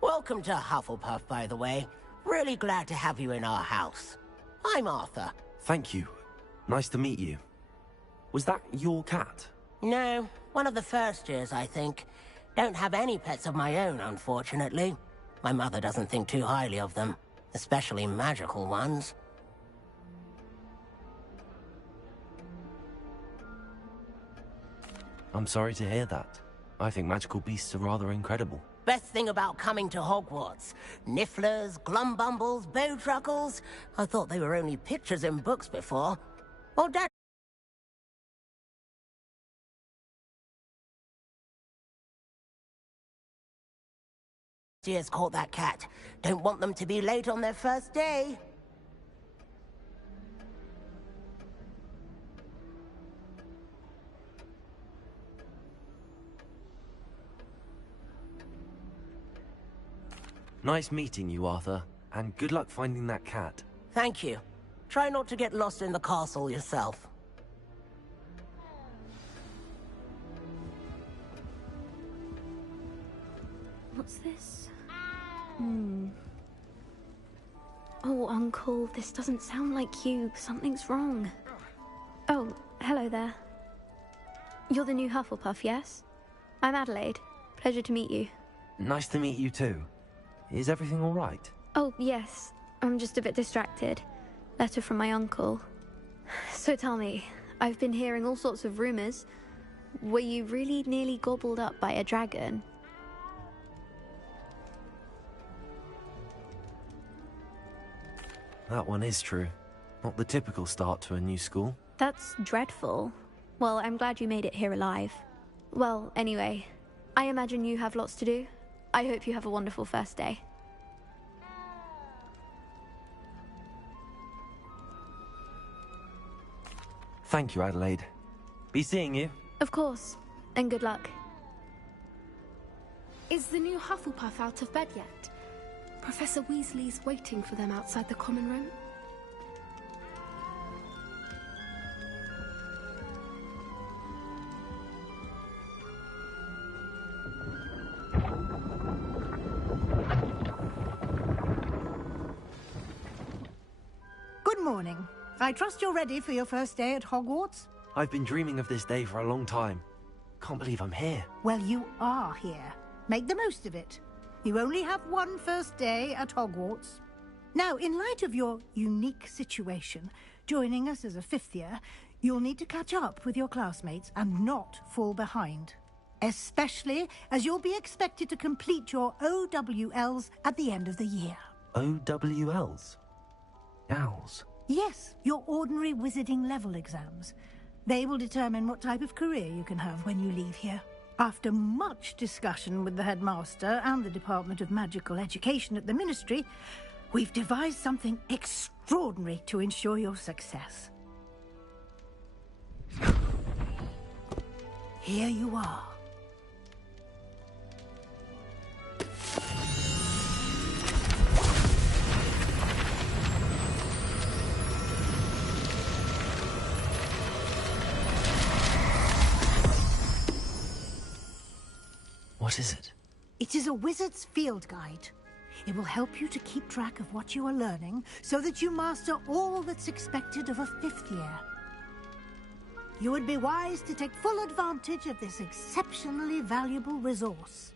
Welcome to Hufflepuff, by the way. Really glad to have you in our house. I'm Arthur. Thank you. Nice to meet you. Was that your cat? No, one of the first years, I think. Don't have any pets of my own, unfortunately. My mother doesn't think too highly of them, especially magical ones. I'm sorry to hear that. I think magical beasts are rather incredible. Best thing about coming to Hogwarts. Nifflers, Glumbumbles, Bowtruckles. I thought they were only pictures in books before. Well, Dad... Years caught that cat. Don't want them to be late on their first day. Nice meeting you, Arthur. And good luck finding that cat. Thank you. Try not to get lost in the castle yourself. What's this? Oh, Uncle, this doesn't sound like you. Something's wrong. Oh, hello there. You're the new Hufflepuff, yes? I'm Adelaide. Pleasure to meet you. Nice to meet you too. Is everything all right? Oh, yes. I'm just a bit distracted. Letter from my uncle. So tell me, I've been hearing all sorts of rumors. Were you really nearly gobbled up by a dragon? That one is true. Not the typical start to a new school. That's dreadful. Well, I'm glad you made it here alive. Well, anyway, I imagine you have lots to do. I hope you have a wonderful first day. Thank you, Adelaide. Be seeing you. Of course, and good luck. Is the new Hufflepuff out of bed yet? Professor Weasley's waiting for them outside the common room. Good morning. I trust you're ready for your first day at Hogwarts? I've been dreaming of this day for a long time. Can't believe I'm here. Well, you are here. Make the most of it. You only have one first day at Hogwarts. Now, in light of your unique situation, joining us as a fifth year, you'll need to catch up with your classmates and not fall behind. Especially as you'll be expected to complete your OWLs at the end of the year. OWLs? Owls? Yes, your ordinary wizarding level exams. They will determine what type of career you can have when you leave here. After much discussion with the headmaster and the Department of Magical Education at the Ministry, we've devised something extraordinary to ensure your success. Here you are. What is it? It is a wizard's field guide. It will help you to keep track of what you are learning so that you master all that's expected of a 5th year. You would be wise to take full advantage of this exceptionally valuable resource.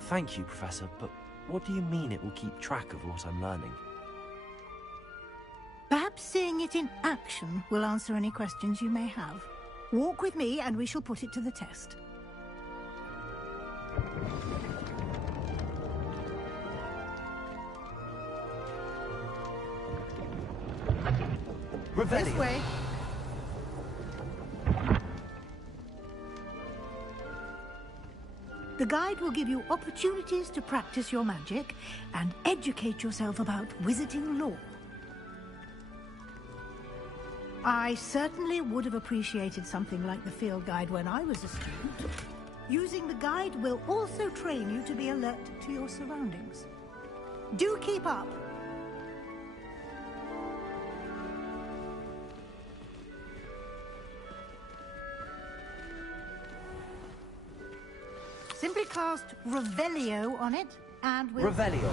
Thank you, Professor, but what do you mean it will keep track of what I'm learning? Perhaps seeing it in action will answer any questions you may have. Walk with me and we shall put it to the test. Revelio. This way. The guide will give you opportunities to practice your magic and educate yourself about wizarding lore. I certainly would have appreciated something like the field guide when I was a student. Using the guide will also train you to be alert to your surroundings. Do keep up! Simply cast Revelio on it, and we'll... Revelio.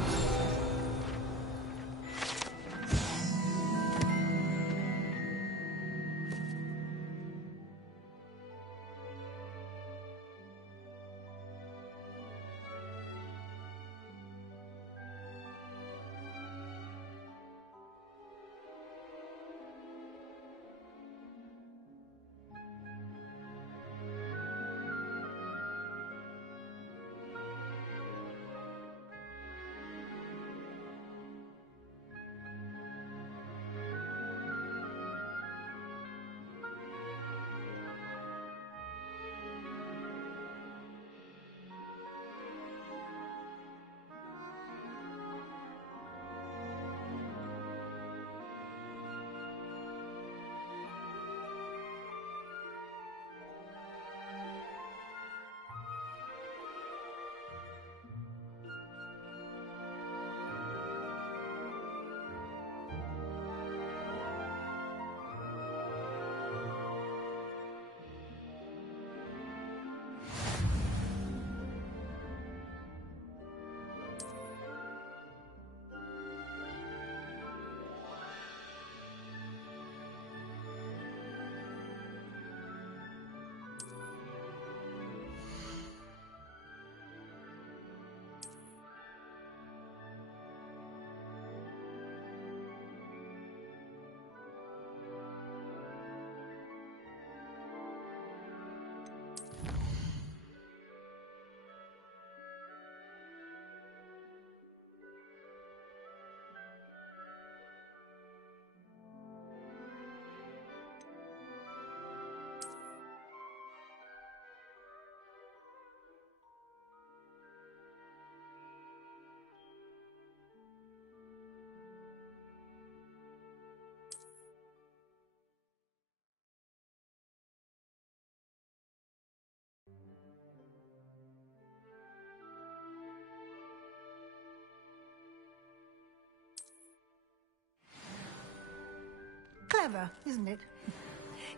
Clever, isn't it?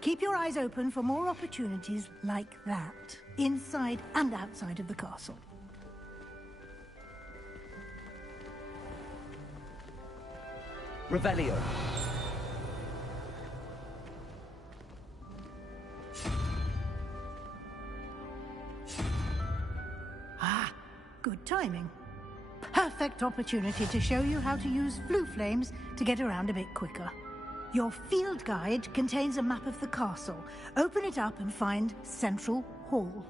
Keep your eyes open for more opportunities like that, inside and outside of the castle. Revelio. Ah, good timing. Perfect opportunity to show you how to use blue flames to get around a bit quicker. Your field guide contains a map of the castle. Open it up and find Central Hall.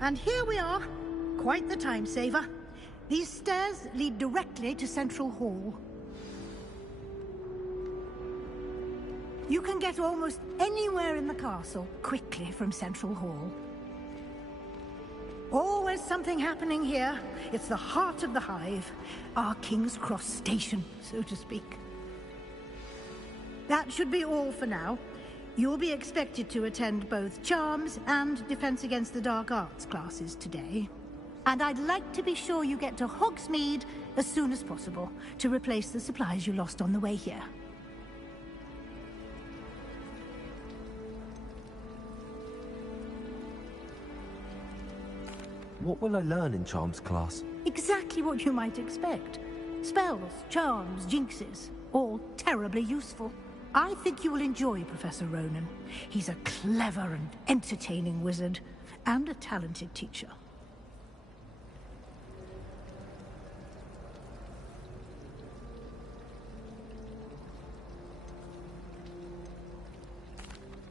And here we are. Quite the time saver. These stairs lead directly to Central Hall. You can get almost anywhere in the castle quickly from Central Hall. Always something happening here. It's the heart of the Hive. Our King's Cross station, so to speak. That should be all for now. You'll be expected to attend both Charms and Defense Against the Dark Arts classes today. And I'd like to be sure you get to Hogsmeade as soon as possible to replace the supplies you lost on the way here. What will I learn in Charms class? Exactly what you might expect. Spells, charms, jinxes, all terribly useful. I think you will enjoy Professor Ronan. He's a clever and entertaining wizard, and a talented teacher.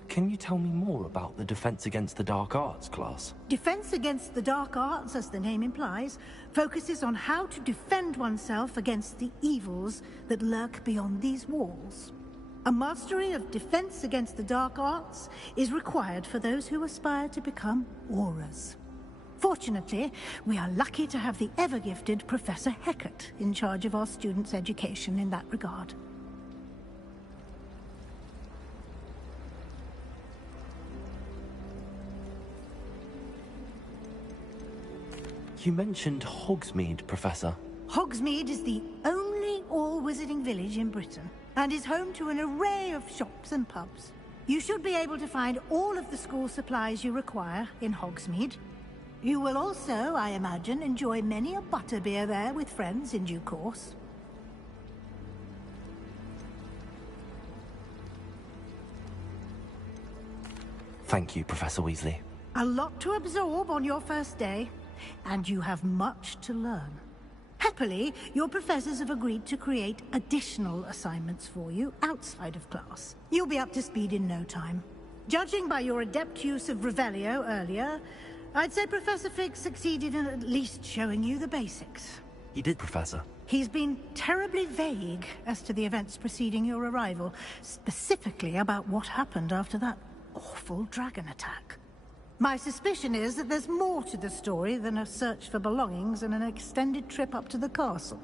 Can you tell me more about the Defense Against the Dark Arts class? Defense Against the Dark Arts, as the name implies, focuses on how to defend oneself against the evils that lurk beyond these walls. A mastery of Defense Against the Dark Arts is required for those who aspire to become Aurors. Fortunately, we are lucky to have the ever-gifted Professor Hecat in charge of our students' education in that regard. You mentioned Hogsmeade, Professor. Hogsmeade is the only all-wizarding village in Britain, and is home to an array of shops and pubs. You should be able to find all of the school supplies you require in Hogsmeade. You will also, I imagine, enjoy many a butterbeer there with friends in due course. Thank you, Professor Weasley. A lot to absorb on your first day, and you have much to learn. Happily, your professors have agreed to create additional assignments for you outside of class. You'll be up to speed in no time. Judging by your adept use of Revelio earlier, I'd say Professor Fig succeeded in at least showing you the basics. He did, Professor. He's been terribly vague as to the events preceding your arrival, specifically about what happened after that awful dragon attack. My suspicion is that there's more to the story than a search for belongings and an extended trip up to the castle.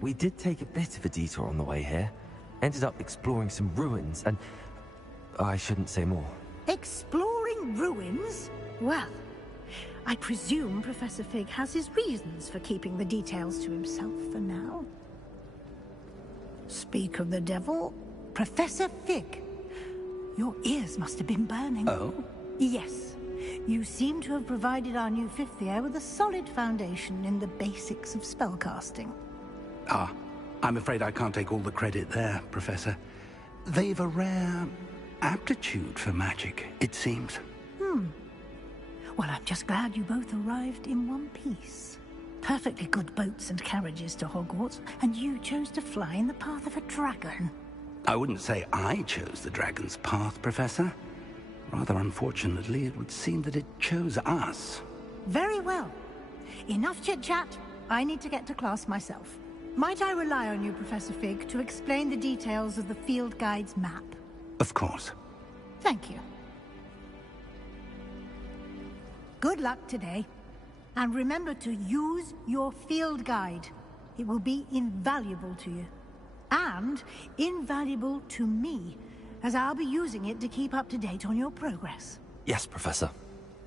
We did take a bit of a detour on the way here. Ended up exploring some ruins, and I shouldn't say more. Exploring ruins? Well, I presume Professor Fig has his reasons for keeping the details to himself for now. Speak of the devil, Professor Fig. Your ears must have been burning. Oh? Yes. You seem to have provided our new fifth year with a solid foundation in the basics of spellcasting. Ah, I'm afraid I can't take all the credit there, Professor. They've a rare aptitude for magic, it seems. Well, I'm just glad you both arrived in one piece. Perfectly good boats and carriages to Hogwarts, and you chose to fly in the path of a dragon. I wouldn't say I chose the dragon's path, Professor. Rather unfortunately, it would seem that it chose us. Very well. Enough chit-chat. I need to get to class myself. Might I rely on you, Professor Fig, to explain the details of the field guide's map? Of course. Thank you. Good luck today. And remember to use your field guide. It will be invaluable to you. And invaluable to me, as I'll be using it to keep up to date on your progress. Yes, Professor.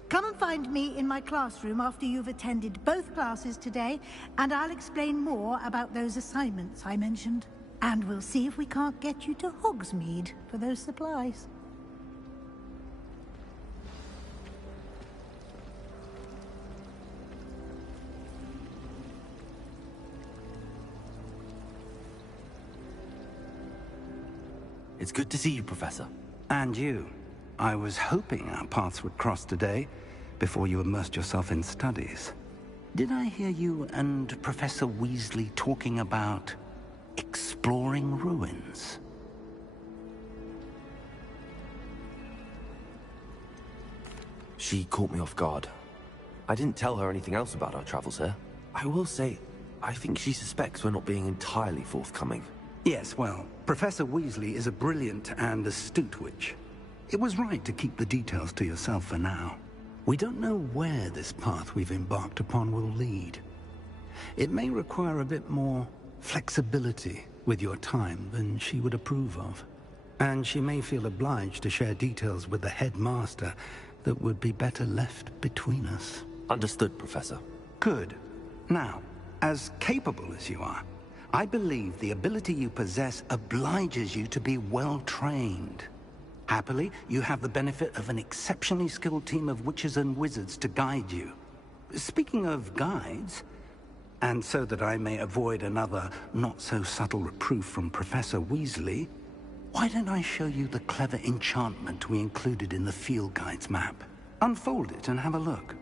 Come and find me in my classroom after you've attended both classes today, and I'll explain more about those assignments I mentioned. And we'll see if we can't get you to Hogsmeade for those supplies. It's good to see you, Professor. And you. I was hoping our paths would cross today, before you immersed yourself in studies. Did I hear you and Professor Weasley talking about exploring ruins? She caught me off guard. I didn't tell her anything else about our travels here. I will say, I think she suspects we're not being entirely forthcoming. Yes, well, Professor Weasley is a brilliant and astute witch. It was right to keep the details to yourself for now. We don't know where this path we've embarked upon will lead. It may require a bit more flexibility with your time than she would approve of. And she may feel obliged to share details with the headmaster that would be better left between us. Understood, Professor. Good. Now, as capable as you are, I believe the ability you possess obliges you to be well-trained. Happily, you have the benefit of an exceptionally skilled team of witches and wizards to guide you. Speaking of guides, and so that I may avoid another not-so-subtle reproof from Professor Weasley, why don't I show you the clever enchantment we included in the field guide's map? Unfold it and have a look.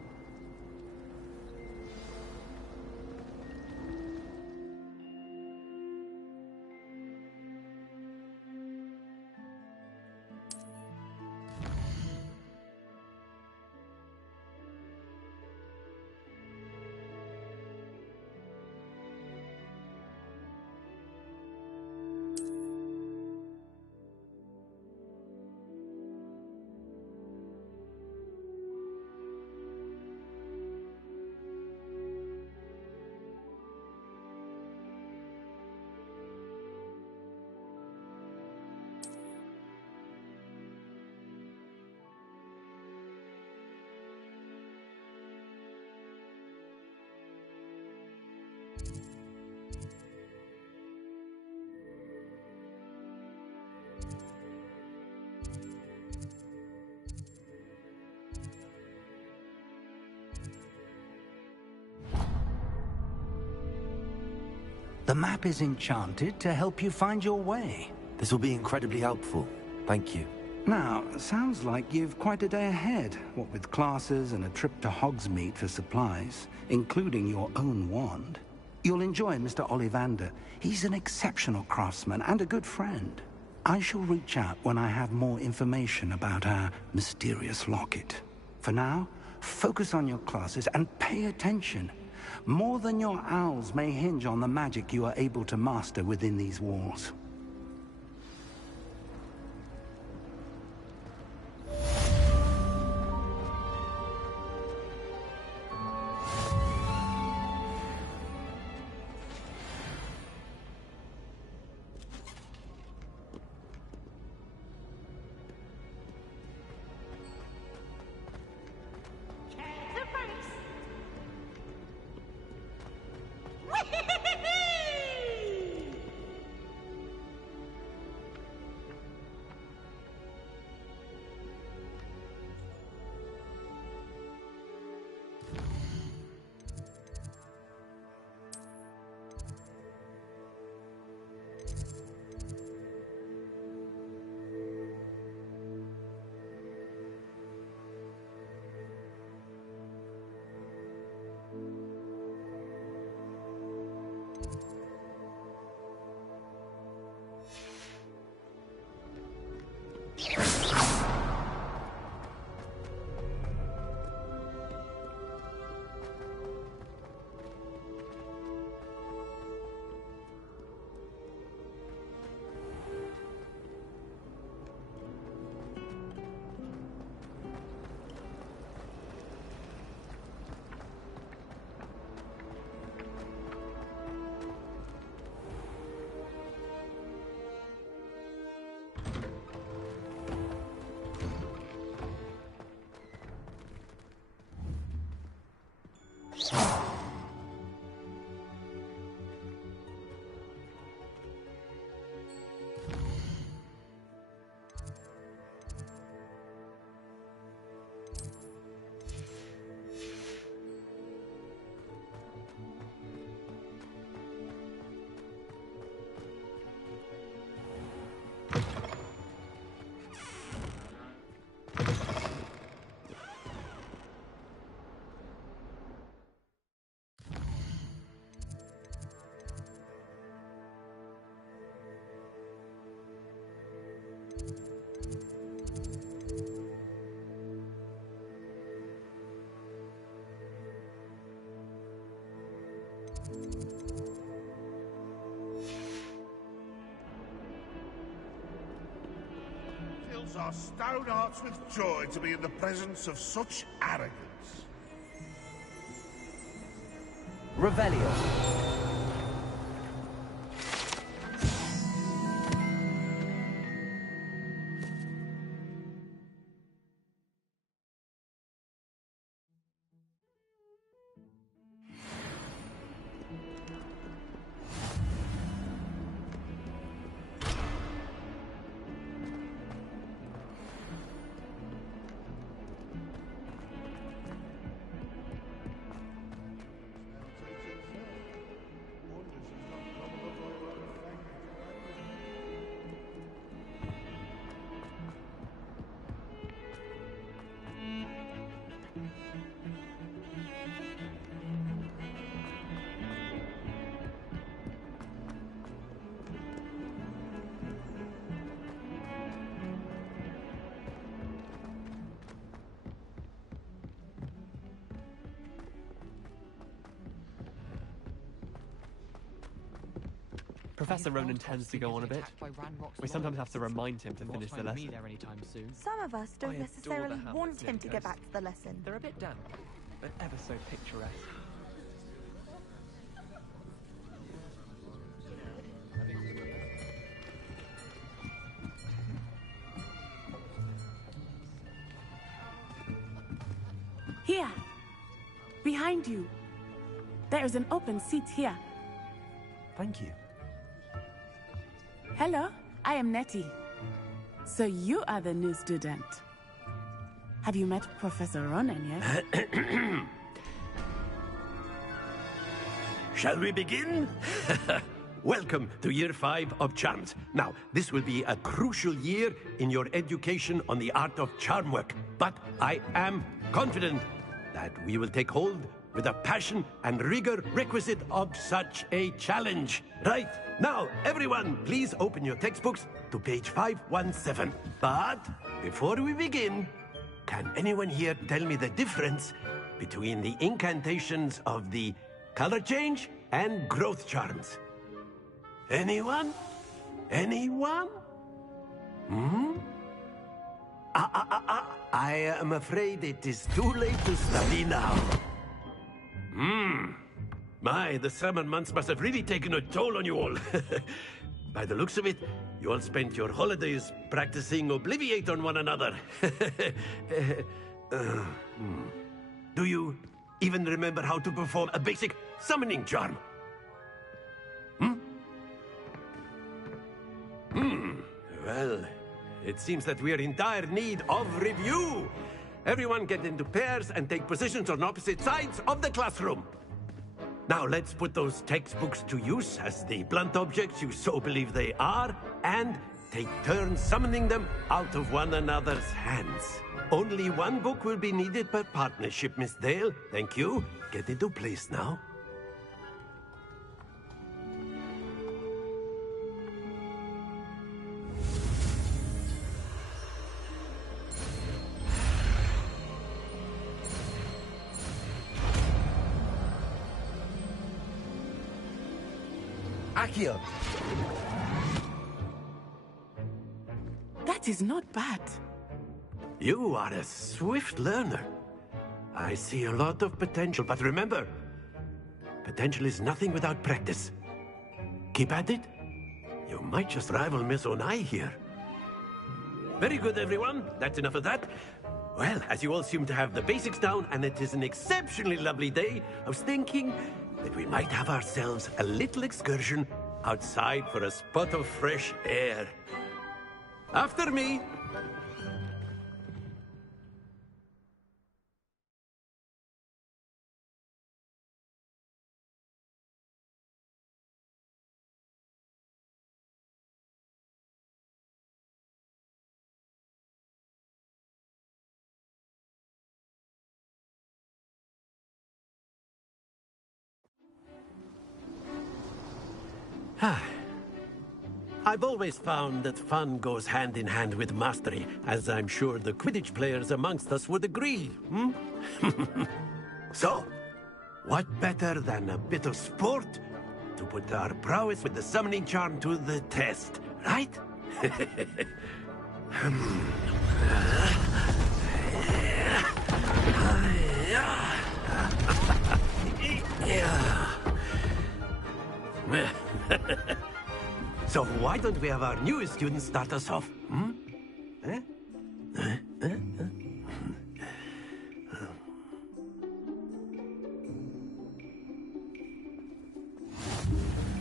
The map is enchanted to help you find your way. This will be incredibly helpful. Thank you. Now, sounds like you've quite a day ahead, what with classes and a trip to Hogsmeade for supplies, including your own wand. You'll enjoy Mr. Ollivander. He's an exceptional craftsman and a good friend. I shall reach out when I have more information about our mysterious locket. For now, focus on your classes and pay attention. More than your owls may hinge on the magic you are able to master within these walls. fills our stout hearts with joy to be in the presence of such arrogance. Revelio. Professor Ronan tends to go on a bit. We sometimes have to remind him to finish the lesson. Some of us don't necessarily want him to get back to the lesson. They're a bit damp, but ever so picturesque. Here, behind you. There is an open seat here. Thank you. Hello, I am Nettie. So you are the new student. Have you met Professor Ronan yet? Shall we begin? Welcome to Year 5 of Charms. Now, this will be a crucial year in your education on the art of charm work. But I am confident that we will take hold with the passion and rigor requisite of such a challenge. Right, now, everyone, please open your textbooks to page 517. But before we begin, can anyone here tell me the difference between the incantations of the color change and growth charms? Anyone? Anyone? I am afraid it is too late to study now. My, the summer months must have really taken a toll on you all. By the looks of it, you all spent your holidays practicing Obliviate on one another. Do you even remember how to perform a basic summoning charm? Well, it seems that we are in dire need of review. Everyone get into pairs and take positions on opposite sides of the classroom. Now let's put those textbooks to use as the blunt objects you so believe they are, and take turns summoning them out of one another's hands. Only one book will be needed per partnership, Miss Dale. Thank you. Get into place now. Accio! That is not bad. You are a swift learner. I see a lot of potential, but remember, potential is nothing without practice. Keep at it. You might just rival Miss Onai here. Very good, everyone. That's enough of that. Well, as you all seem to have the basics down, and it is an exceptionally lovely day, I was thinking that we might have ourselves a little excursion outside for a spot of fresh air. After me. I've always found that fun goes hand in hand with mastery, as I'm sure the Quidditch players amongst us would agree, So, what better than a bit of sport to put our prowess with the summoning charm to the test, right? So why don't we have our newest student start us off? Hmm? Eh?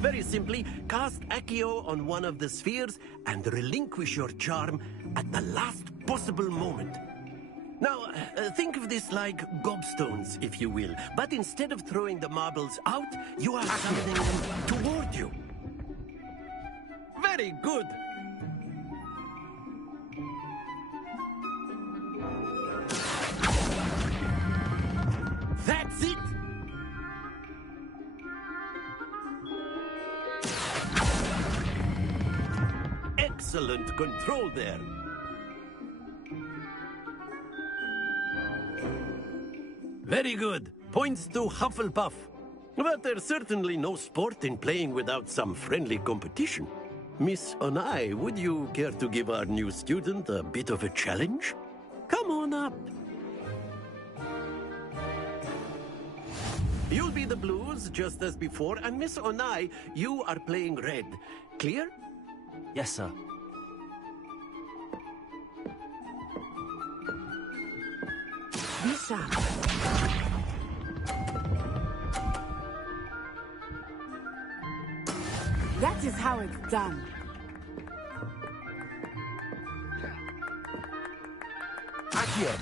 Very simply, cast Accio on one of the spheres and relinquish your charm at the last possible moment. Now, think of this like gobstones, if you will. But instead of throwing the marbles out, you are summoning them toward you. Very good. That's it. Excellent control there. Very good. Points to Hufflepuff. But there's certainly no sport in playing without some friendly competition. Miss Onai, would you care to give our new student a bit of a challenge? Come on up. You'll be the blues, just as before, and Miss Onai, you are playing red. Clear? Yes, sir. Be sharp. That is how it's done. Accio!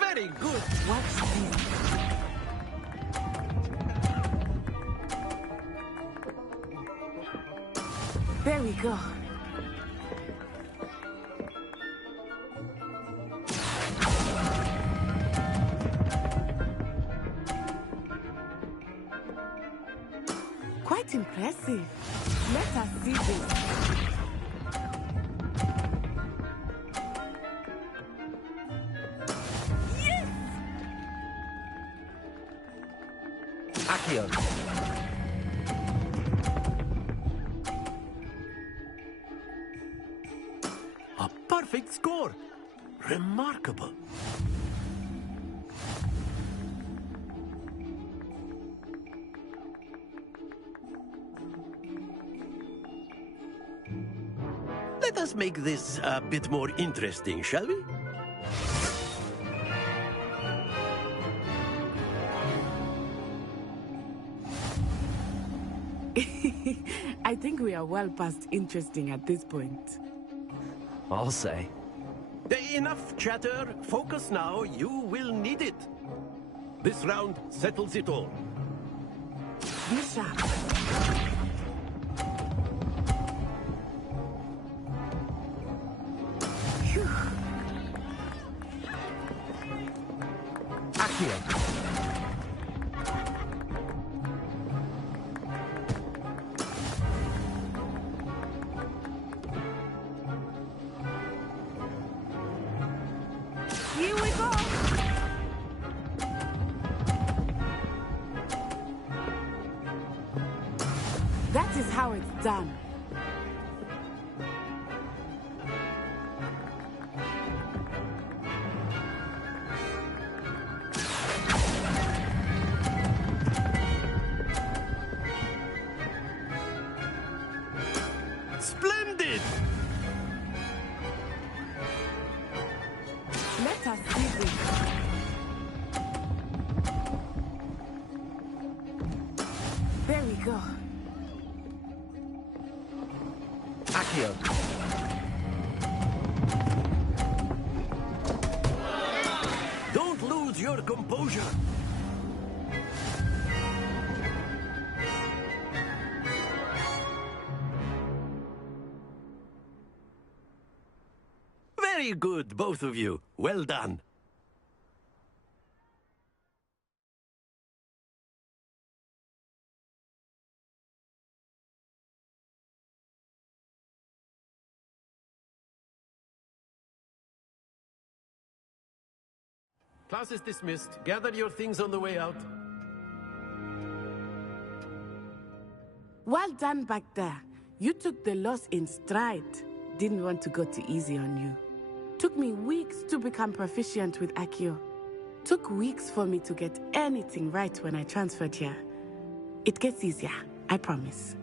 Very good. Watch this. There we go. Quite impressive. Let us see this. Yes! Accio! A perfect score. Remarkable. Let us make this a bit more interesting, shall we? I think we are well past interesting at this point. I'll say. Enough chatter. Focus now. You will need it. This round settles it all. Be sharp. Accio! Here we go. That is how it's done. Splendid! Let us see this. There we go. Accio! Don't lose your composure. Very good, both of you. Well done. Class is dismissed. Gather your things on the way out. Well done back there. You took the loss in stride. Didn't want to go too easy on you. Took me weeks to become proficient with Accio. Took weeks for me to get anything right when I transferred here. It gets easier, I promise.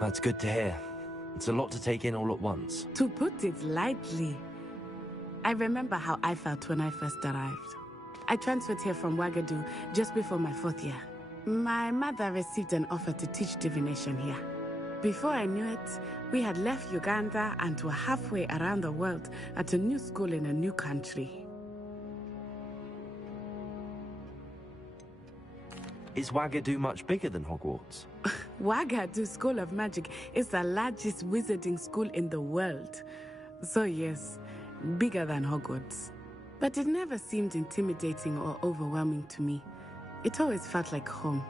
That's good to hear. It's a lot to take in all at once. To put it lightly, I remember how I felt when I first arrived. I transferred here from Wagadu just before my 4th year. My mother received an offer to teach divination here. Before I knew it, we had left Uganda and were halfway around the world at a new school in a new country. Is Wagadu much bigger than Hogwarts? Wagadu School of Magic is the largest wizarding school in the world. So yes, bigger than Hogwarts. But it never seemed intimidating or overwhelming to me. It always felt like home.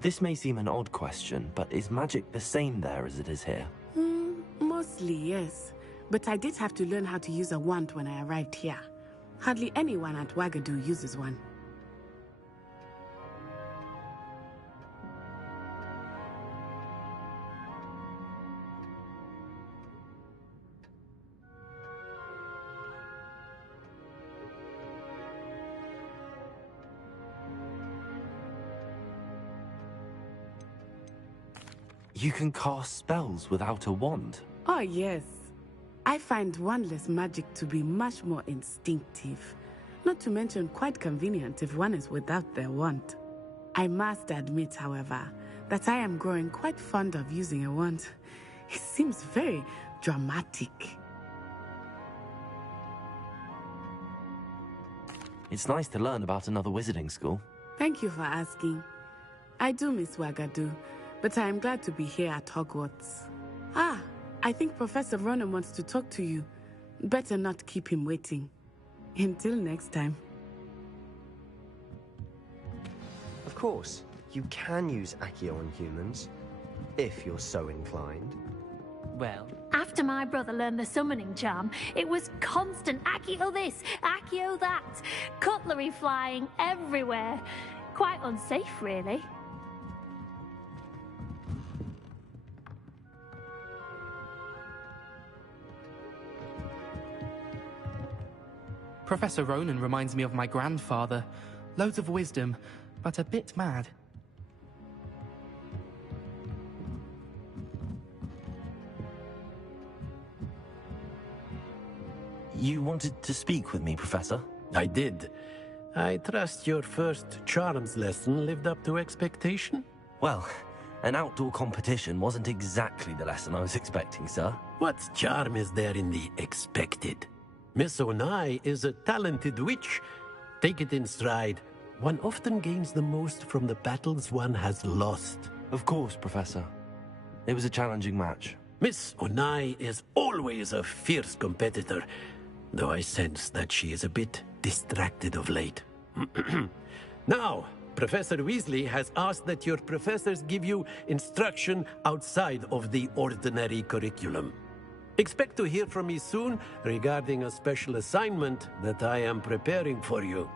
This may seem an odd question, but is magic the same there as it is here? Mostly, yes. But I did have to learn how to use a wand when I arrived here. Hardly anyone at Wagadu uses one. You can cast spells without a wand? Oh, yes. I find wandless magic to be much more instinctive. Not to mention quite convenient if one is without their wand. I must admit, however, that I am growing quite fond of using a wand. It seems very dramatic. It's nice to learn about another wizarding school. Thank you for asking. I do miss Wagadu, but I am glad to be here at Hogwarts. Ah, I think Professor Ronan wants to talk to you. Better not keep him waiting. Until next time. Of course, you can use Accio on humans, if you're so inclined. Well, after my brother learned the summoning charm, it was constant Accio this, Accio that, cutlery flying everywhere. Quite unsafe, really. Professor Ronan reminds me of my grandfather. Loads of wisdom, but a bit mad. You wanted to speak with me, Professor? I did. I trust your first charms lesson lived up to expectation? Well, an outdoor competition wasn't exactly the lesson I was expecting, sir. What charm is there in the expected? Miss Onai is a talented witch. Take it in stride. One often gains the most from the battles one has lost. Of course, Professor. It was a challenging match. Miss Onai is always a fierce competitor, though I sense that she is a bit distracted of late. Now, Professor Weasley has asked that your professors give you instruction outside of the ordinary curriculum. Expect to hear from me soon regarding a special assignment that I am preparing for you.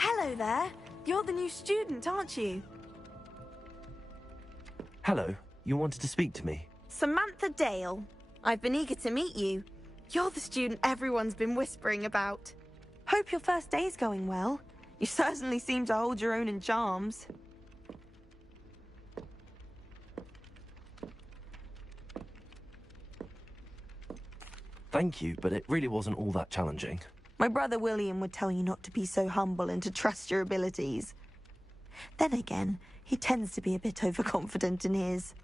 Hello there. You're the new student, aren't you? Hello. You wanted to speak to me? Samantha Dale. I've been eager to meet you. You're the student everyone's been whispering about. Hope your first day's going well. You certainly seem to hold your own in charms. Thank you, but it really wasn't all that challenging. My brother William would tell you not to be so humble and to trust your abilities. Then again, he tends to be a bit overconfident in his.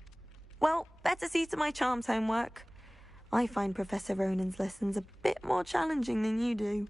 Well, better see to my charms homework. I find Professor Ronan's lessons a bit more challenging than you do.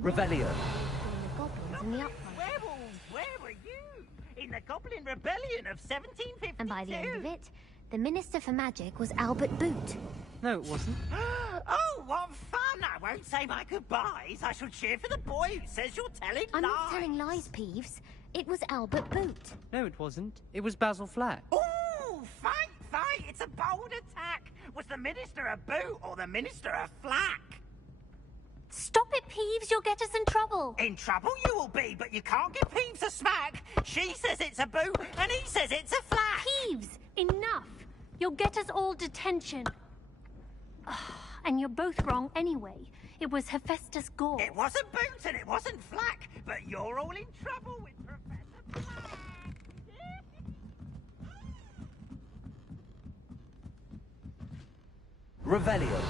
Revelio. The goblins in the uprising. Werewolves, where were you? In the Goblin Rebellion of 1752? And by the end of it, the Minister for Magic was Albert Boot. No, it wasn't. Oh, what fun! I won't say my goodbyes. I shall cheer for the boy who says you're telling I'm lies. not telling lies, Peeves. It was Albert Boot. No, it wasn't. It was Basil Flack. Ooh, fight, fight! It's a bold attack. Was the Minister a boot or the Minister a flack? Stop it, Peeves. You'll get us in trouble. In trouble you will be, but you can't give Peeves a smack. She says it's a boot, and he says it's a flack. Peeves, enough. You'll get us all detention. And you're both wrong anyway. It was Hephaestus Gore. It wasn't boot and it wasn't flack, but you're all in trouble with Professor Flack. Revelio.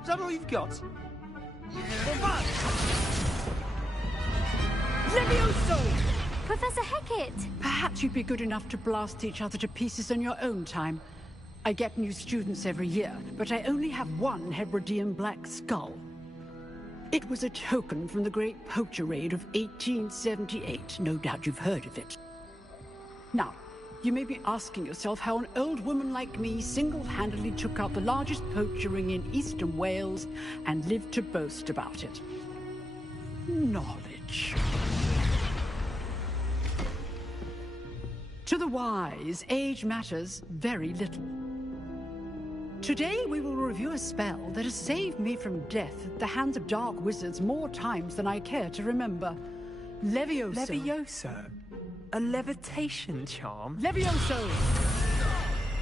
Is that all you've got? Levioso! Professor Hecat! Perhaps you'd be good enough to blast each other to pieces in your own time. I get new students every year, but I only have one Hebridean black skull. It was a token from the Great Poacher Raid of 1878. No doubt you've heard of it. Now, you may be asking yourself how an old woman like me single-handedly took out the largest poacher ring in eastern Wales and lived to boast about it. Knowledge. To the wise, age matters very little. Today we will review a spell that has saved me from death at the hands of dark wizards more times than I care to remember. Levioso. Levioso? A levitation charm? Levioso!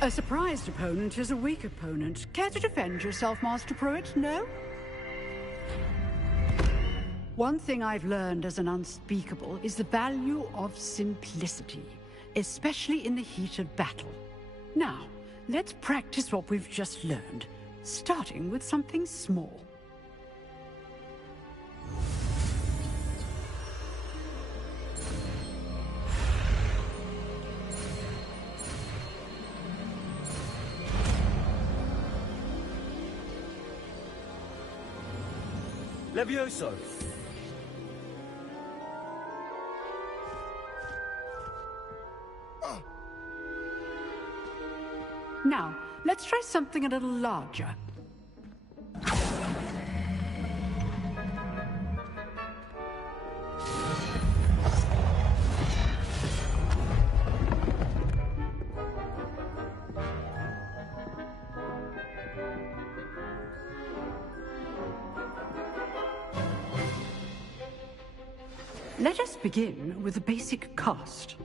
A surprised opponent is a weak opponent. Care to defend yourself, Master Pruitt? No? One thing I've learned as an unspeakable is the value of simplicity, especially in the heat of battle. Now, let's practice what we've just learned, starting with something small. Levioso! Now, let's try something a little larger. Let us begin with the basic cast.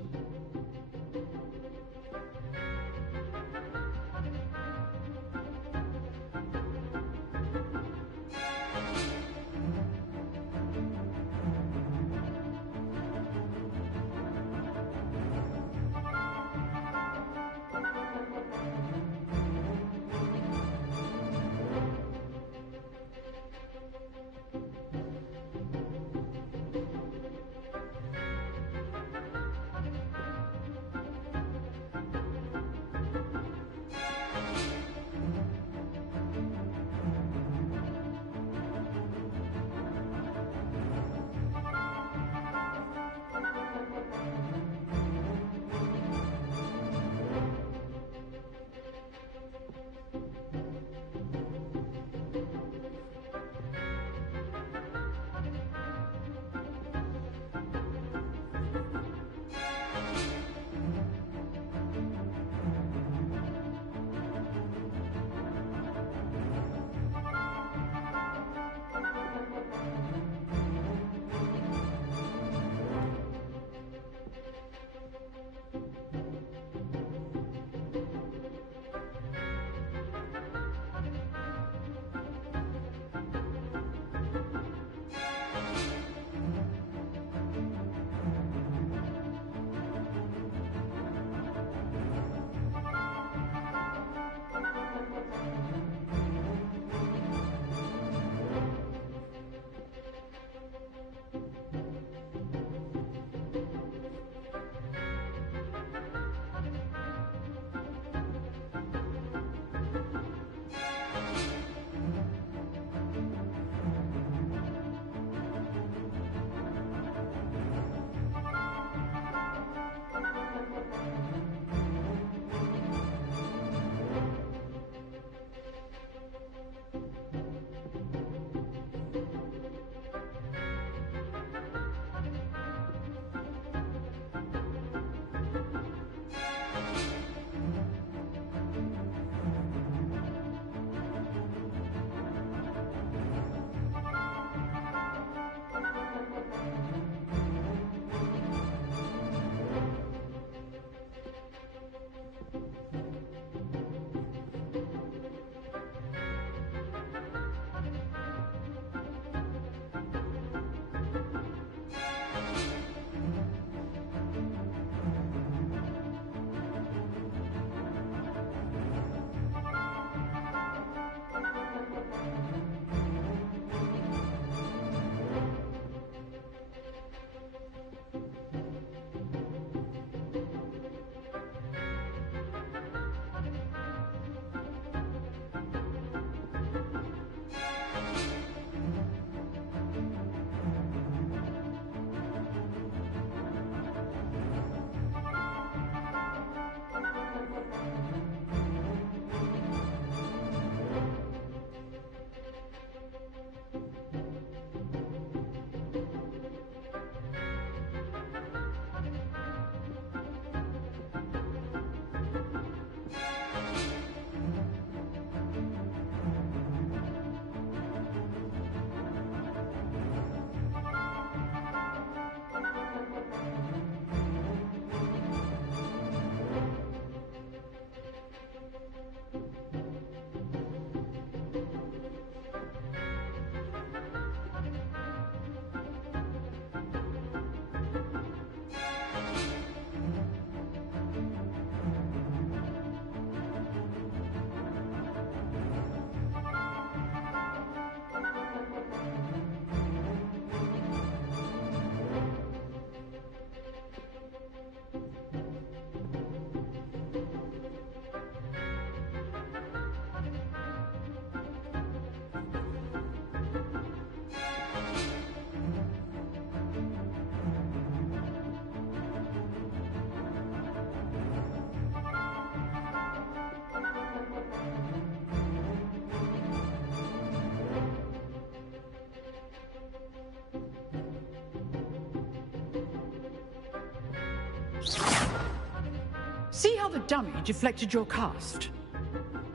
See how the dummy deflected your cast?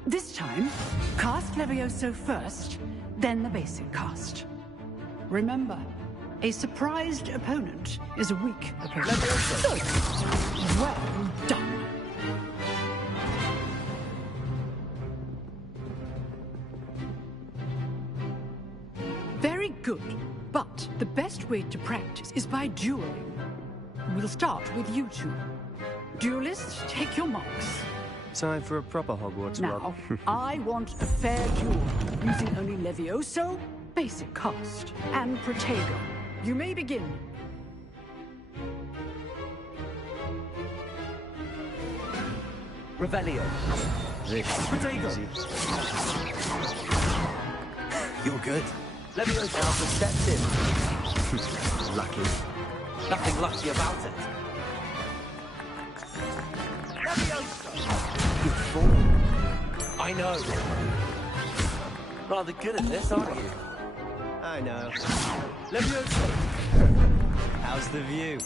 This time, cast Levioso first, then the basic cast. Remember, A surprised opponent is a weak opponent. Good. Well done. Very good. But the best way to practice is by dueling. We'll start with you two. Duelists, take your marks. Time for a proper Hogwarts Now, rub. I want a fair duel, using only Levioso, basic cast, and Protego. You may begin. Revelio. Protego. You're good. Leviosa now perceptive. Lucky. Nothing lucky about it. Good form. I know. Rather good at this, aren't you? I know. Leviosa. How's the view?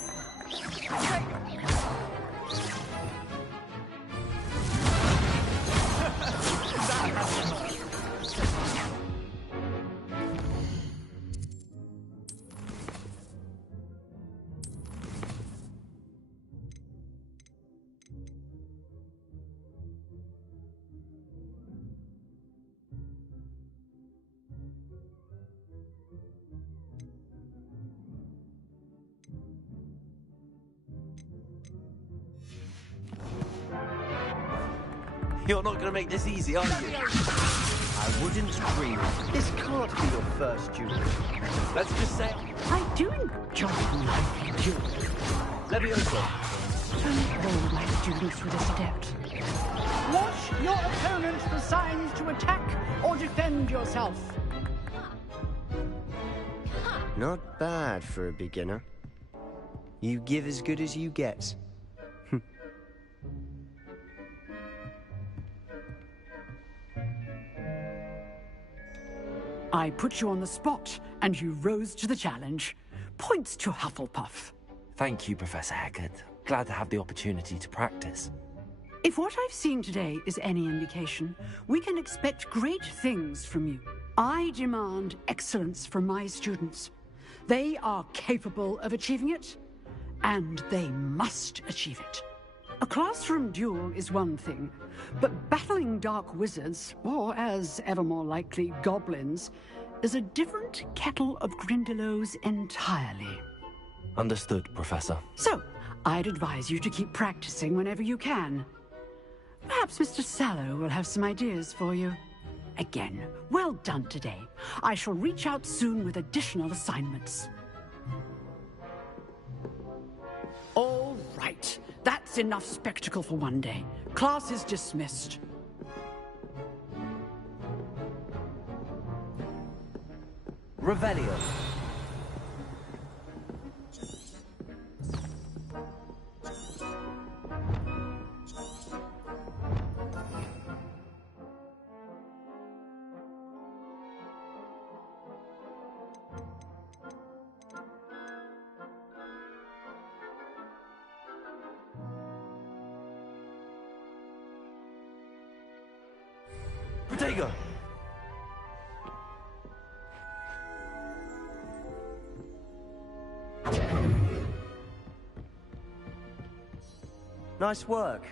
You're not going to make this easy, are you? I wouldn't dream. This can't be your first duel. Let's just say... I do enjoy lively duels. Leviosa. Don't all my students with this adept. Watch your opponent for signs to attack or defend yourself. Not bad for a beginner. You give as good as you get. I put you on the spot, and you rose to the challenge. Points to Hufflepuff. Thank you, Professor Hecat. Glad to have the opportunity to practice. If what I've seen today is any indication, we can expect great things from you. I demand excellence from my students. They are capable of achieving it, and they must achieve it. A classroom duel is one thing, but battling dark wizards, or as ever more likely, goblins, is a different kettle of Grindylows entirely. Understood, Professor. So, I'd advise you to keep practicing whenever you can. Perhaps Mr. Sallow will have some ideas for you. Again, well done today. I shall reach out soon with additional assignments. All right. That's enough spectacle for one day. Class is dismissed. Revelio. Protego. Nice work.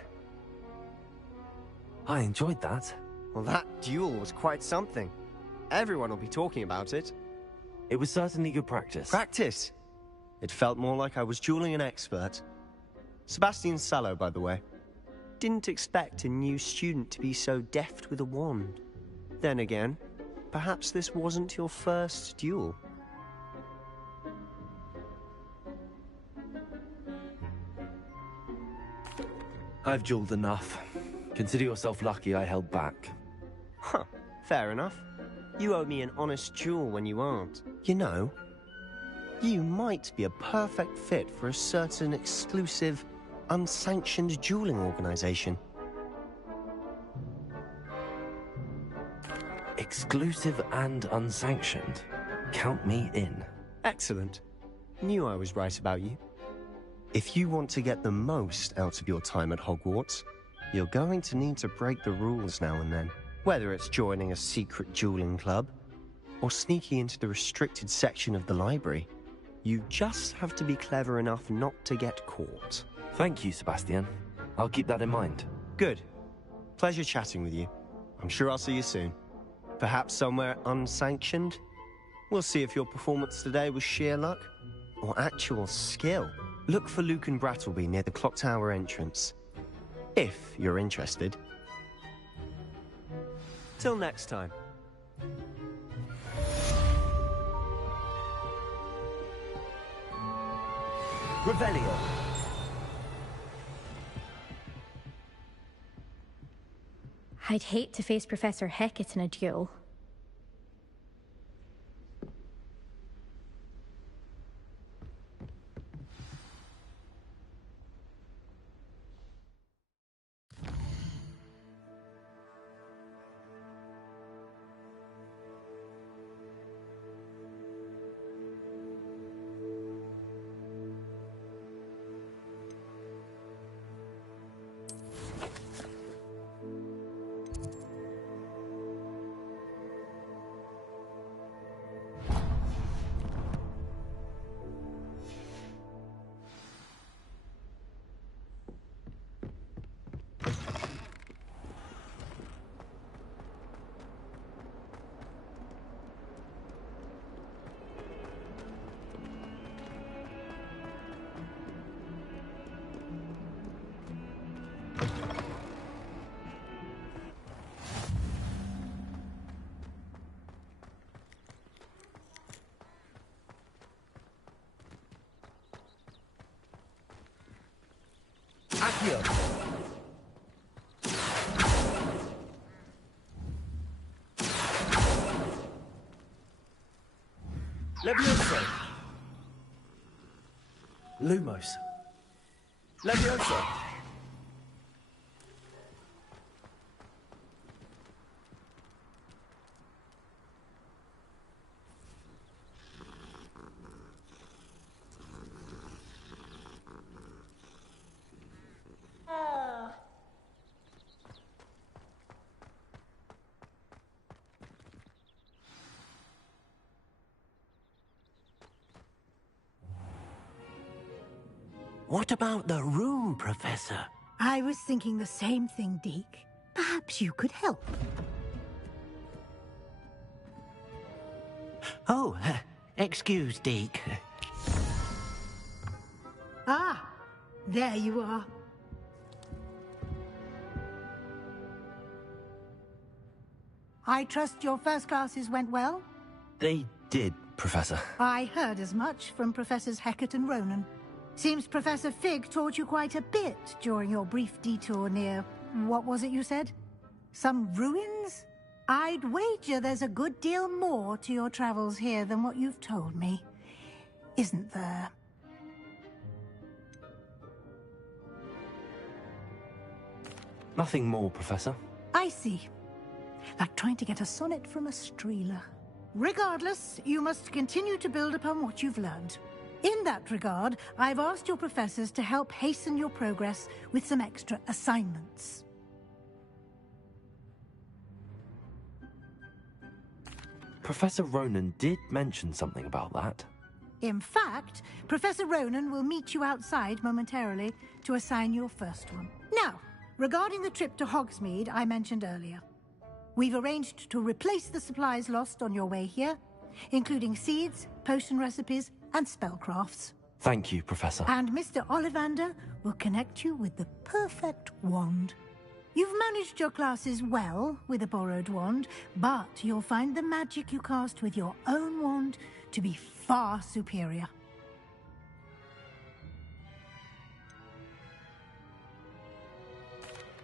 I enjoyed that. Well, that duel was quite something. Everyone will be talking about it. It was certainly good practice. Practice? It felt more like I was dueling an expert. Sebastian Sallow, by the way. Didn't expect a new student to be so deft with a wand. Then again, perhaps this wasn't your first duel. I've dueled enough. Consider yourself lucky I held back. Huh, fair enough. You owe me an honest duel when you aren't. You know, you might be a perfect fit for a certain exclusive, unsanctioned dueling organization. Exclusive and unsanctioned. Count me in. Excellent. Knew I was right about you. If you want to get the most out of your time at Hogwarts, you're going to need to break the rules now and then. Whether it's joining a secret dueling club, or sneaking into the restricted section of the library. You just have to be clever enough not to get caught. Thank you, Sebastian. I'll keep that in mind. Good. Pleasure chatting with you. I'm sure I'll see you soon. Perhaps somewhere unsanctioned? We'll see if your performance today was sheer luck or actual skill. Look for Luke and Brattleby near the clock tower entrance. If you're interested. Till next time. Revelio. I'd hate to face Professor Hecat in a duel. Accio. Levioso. Lumos. Levioso. What about the room, Professor? I was thinking the same thing, Deke. Perhaps you could help. Oh, excuse, Deke. Ah, there you are. I trust your first classes went well? They did, Professor. I heard as much from Professors Hecat and Ronan. Seems Professor Fig taught you quite a bit during your brief detour near... what was it you said? Some ruins? I'd wager there's a good deal more to your travels here than what you've told me. Isn't there? Nothing more, Professor. I see. Like trying to get a sonnet from a streeler. Regardless, you must continue to build upon what you've learned. In that regard, I've asked your professors to help hasten your progress with some extra assignments. Professor Ronan did mention something about that. In fact, Professor Ronan will meet you outside momentarily to assign your first one. Now, regarding the trip to Hogsmeade I mentioned earlier, we've arranged to replace the supplies lost on your way here, including seeds, potion recipes, and spellcrafts. Thank you, Professor. And Mr. Ollivander will connect you with the perfect wand. You've managed your classes well with a borrowed wand, but you'll find the magic you cast with your own wand to be far superior.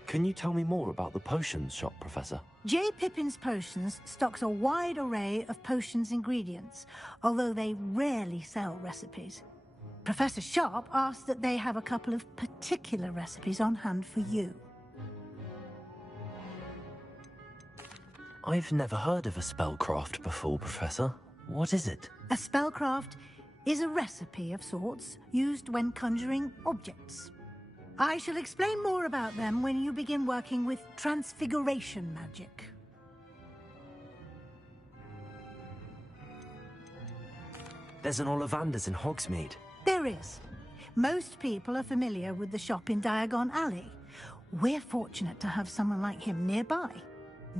Can you tell me more about the potions shop, Professor? J. Pippin's Potions stocks a wide array of potions ingredients, although they rarely sell recipes. Professor Sharp asked that they have a couple of particular recipes on hand for you. I've never heard of a spellcraft before, Professor. What is it? A spellcraft is a recipe of sorts used when conjuring objects. I shall explain more about them when you begin working with transfiguration magic. There's an Ollivander's in Hogsmeade. There is. Most people are familiar with the shop in Diagon Alley. We're fortunate to have someone like him nearby.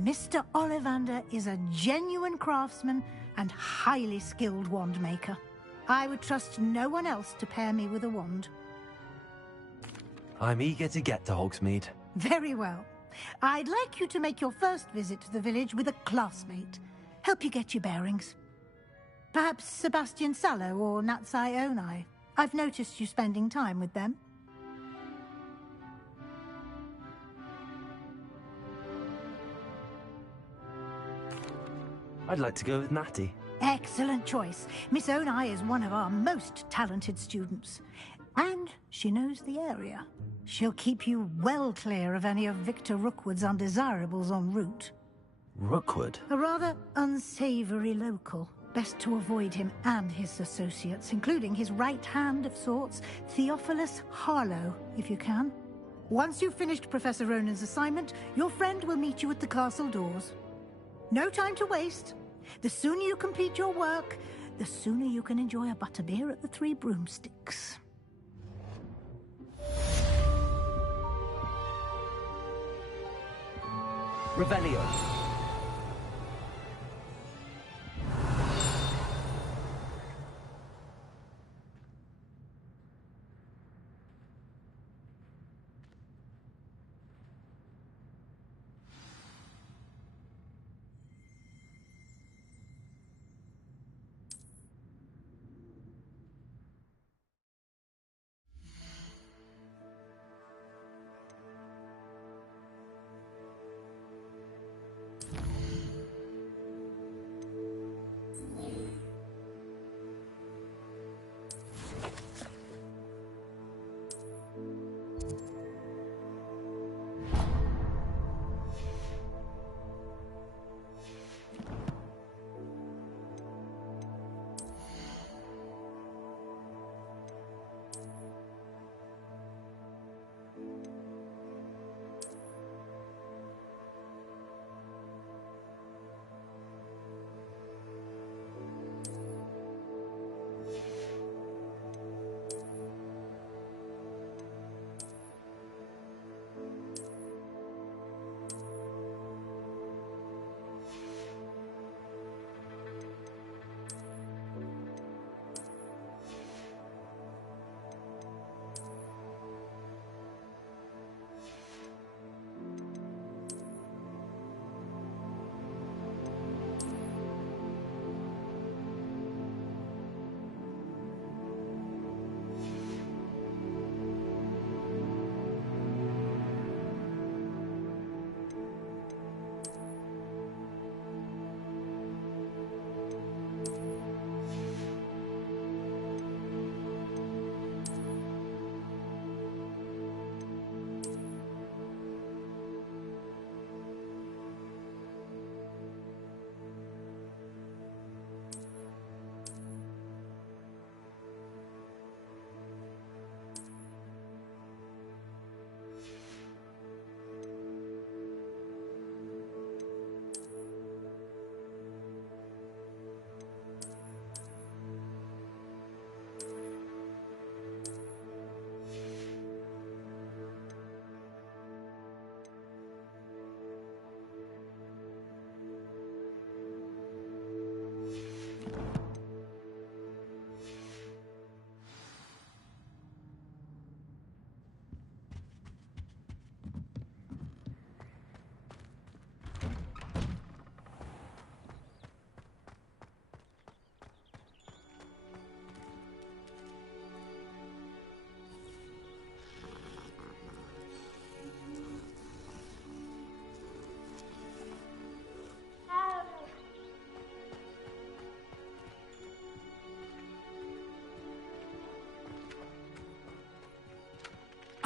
Mr. Ollivander is a genuine craftsman and highly skilled wand maker. I would trust no one else to pair me with a wand. I'm eager to get to Hogsmeade. Very well. I'd like you to make your first visit to the village with a classmate. Help you get your bearings. Perhaps Sebastian Sallow or Natsai Onai. I've noticed you spending time with them. I'd like to go with Natty. Excellent choice. Miss Onai is one of our most talented students. And she knows the area. She'll keep you well clear of any of Victor Rookwood's undesirables en route. Rookwood? A rather unsavory local. Best to avoid him and his associates, including his right hand of sorts, Theophilus Harlow, if you can. Once you've finished Professor Ronan's assignment, your friend will meet you at the castle doors. No time to waste. The sooner you complete your work, the sooner you can enjoy a butterbeer at the Three Broomsticks. Revelio.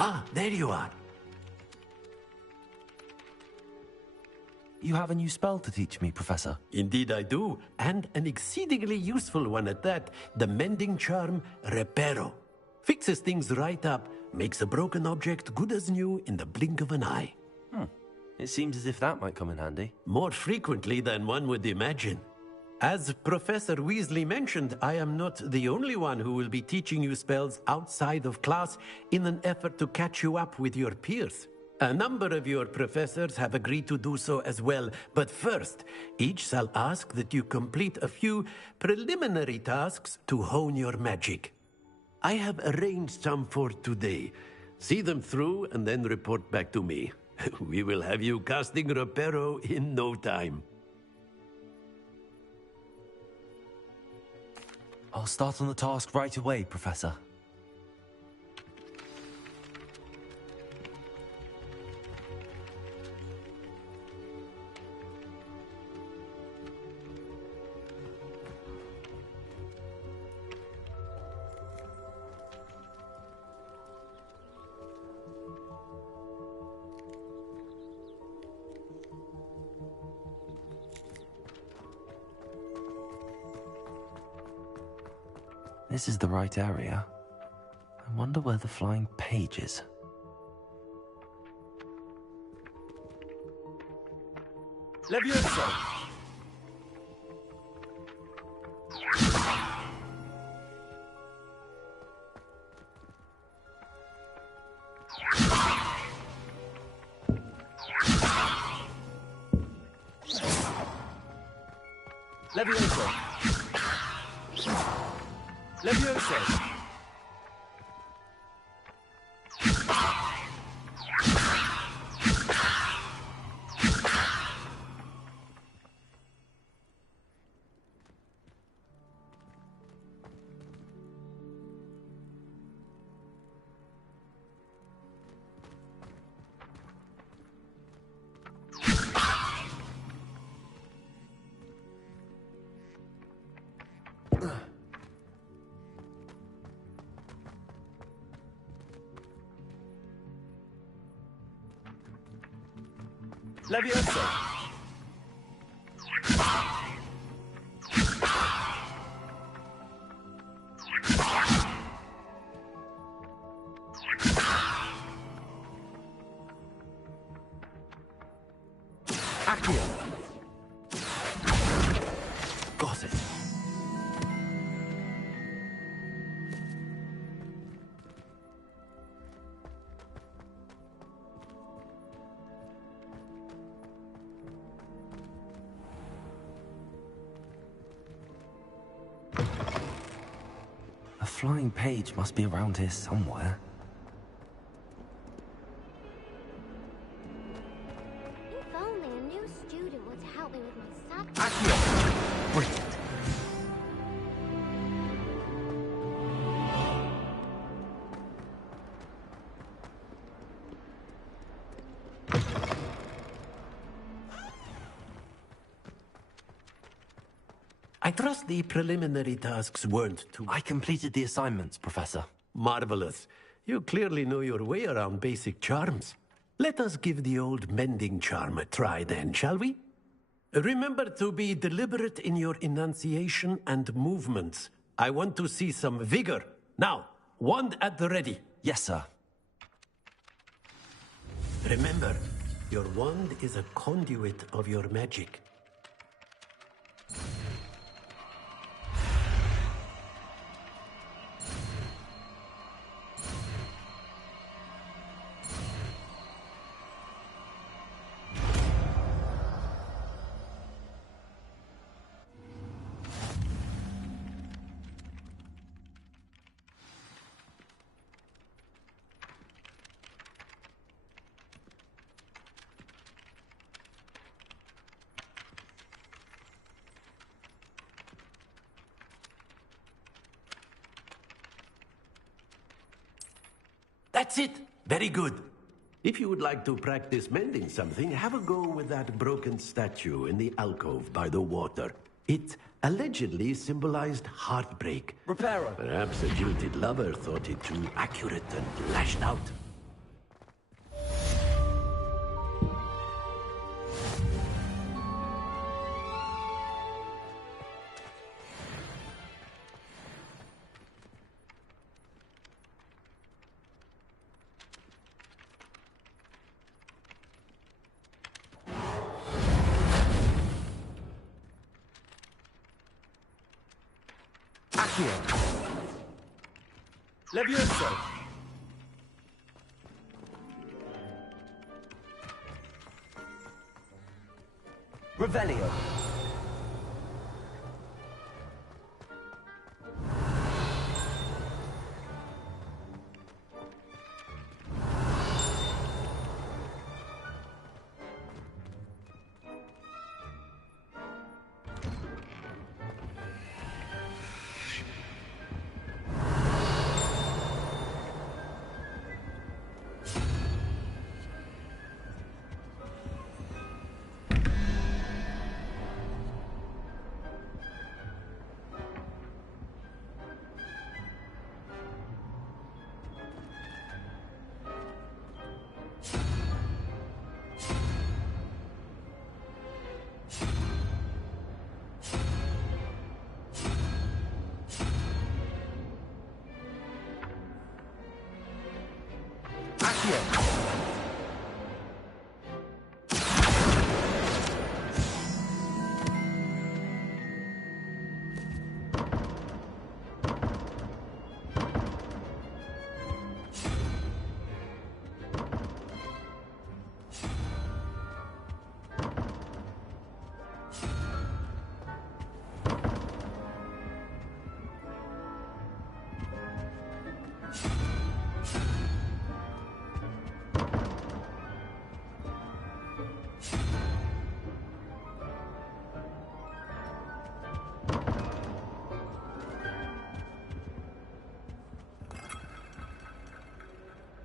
Ah, there you are. You have a new spell to teach me, Professor. Indeed I do, and an exceedingly useful one at that. The mending charm, Reparo. Fixes things right up, makes a broken object good as new in the blink of an eye. It seems as if that might come in handy. More frequently than one would imagine. As Professor Weasley mentioned, I am not the only one who will be teaching you spells outside of class in an effort to catch you up with your peers. A number of your professors have agreed to do so as well, but first, each shall ask that you complete a few preliminary tasks to hone your magic. I have arranged some for today. See them through and then report back to me. We will have you casting Reparo in no time. I'll start on the task right away, Professor. This is the right area. I wonder where the flying page is. Levioso! Levioso! Levioso! Levioso! Accio! Got it. A flying page must be around here somewhere. If only a new student would help me with my subject. Accio! Brilliant. I trust the preliminary tasks weren't too... I completed the assignments, Professor. Marvelous. You clearly know your way around basic charms. Let us give the old mending charm a try then, shall we? Remember to be deliberate in your enunciation and movements. I want to see some vigor. Now, wand at the ready. Yes, sir. Remember, your wand is a conduit of your magic. That's it. Very good. If you would like to practice mending something, have a go with that broken statue in the alcove by the water. It allegedly symbolized heartbreak. Reparo. Perhaps a jilted lover thought it too accurate and lashed out. Accio. Levioso. Revelio.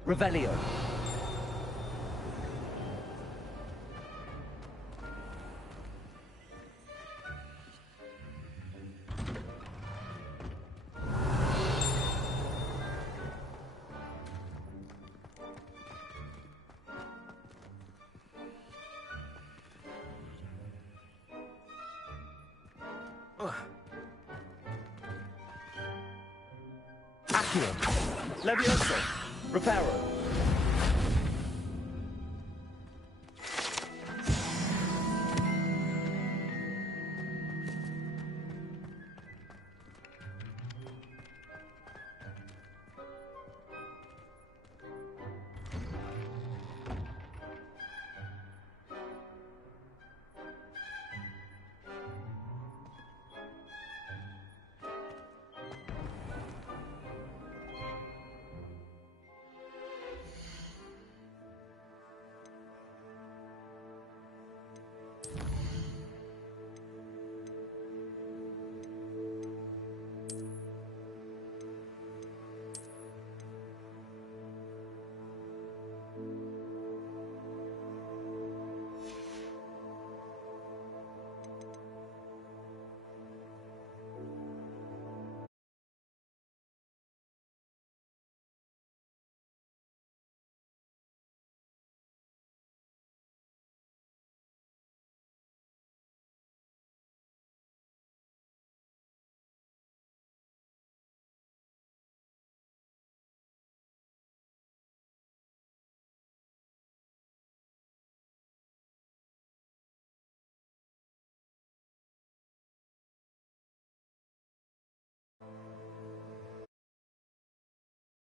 Revelio. Accio. Levioso. Reparo.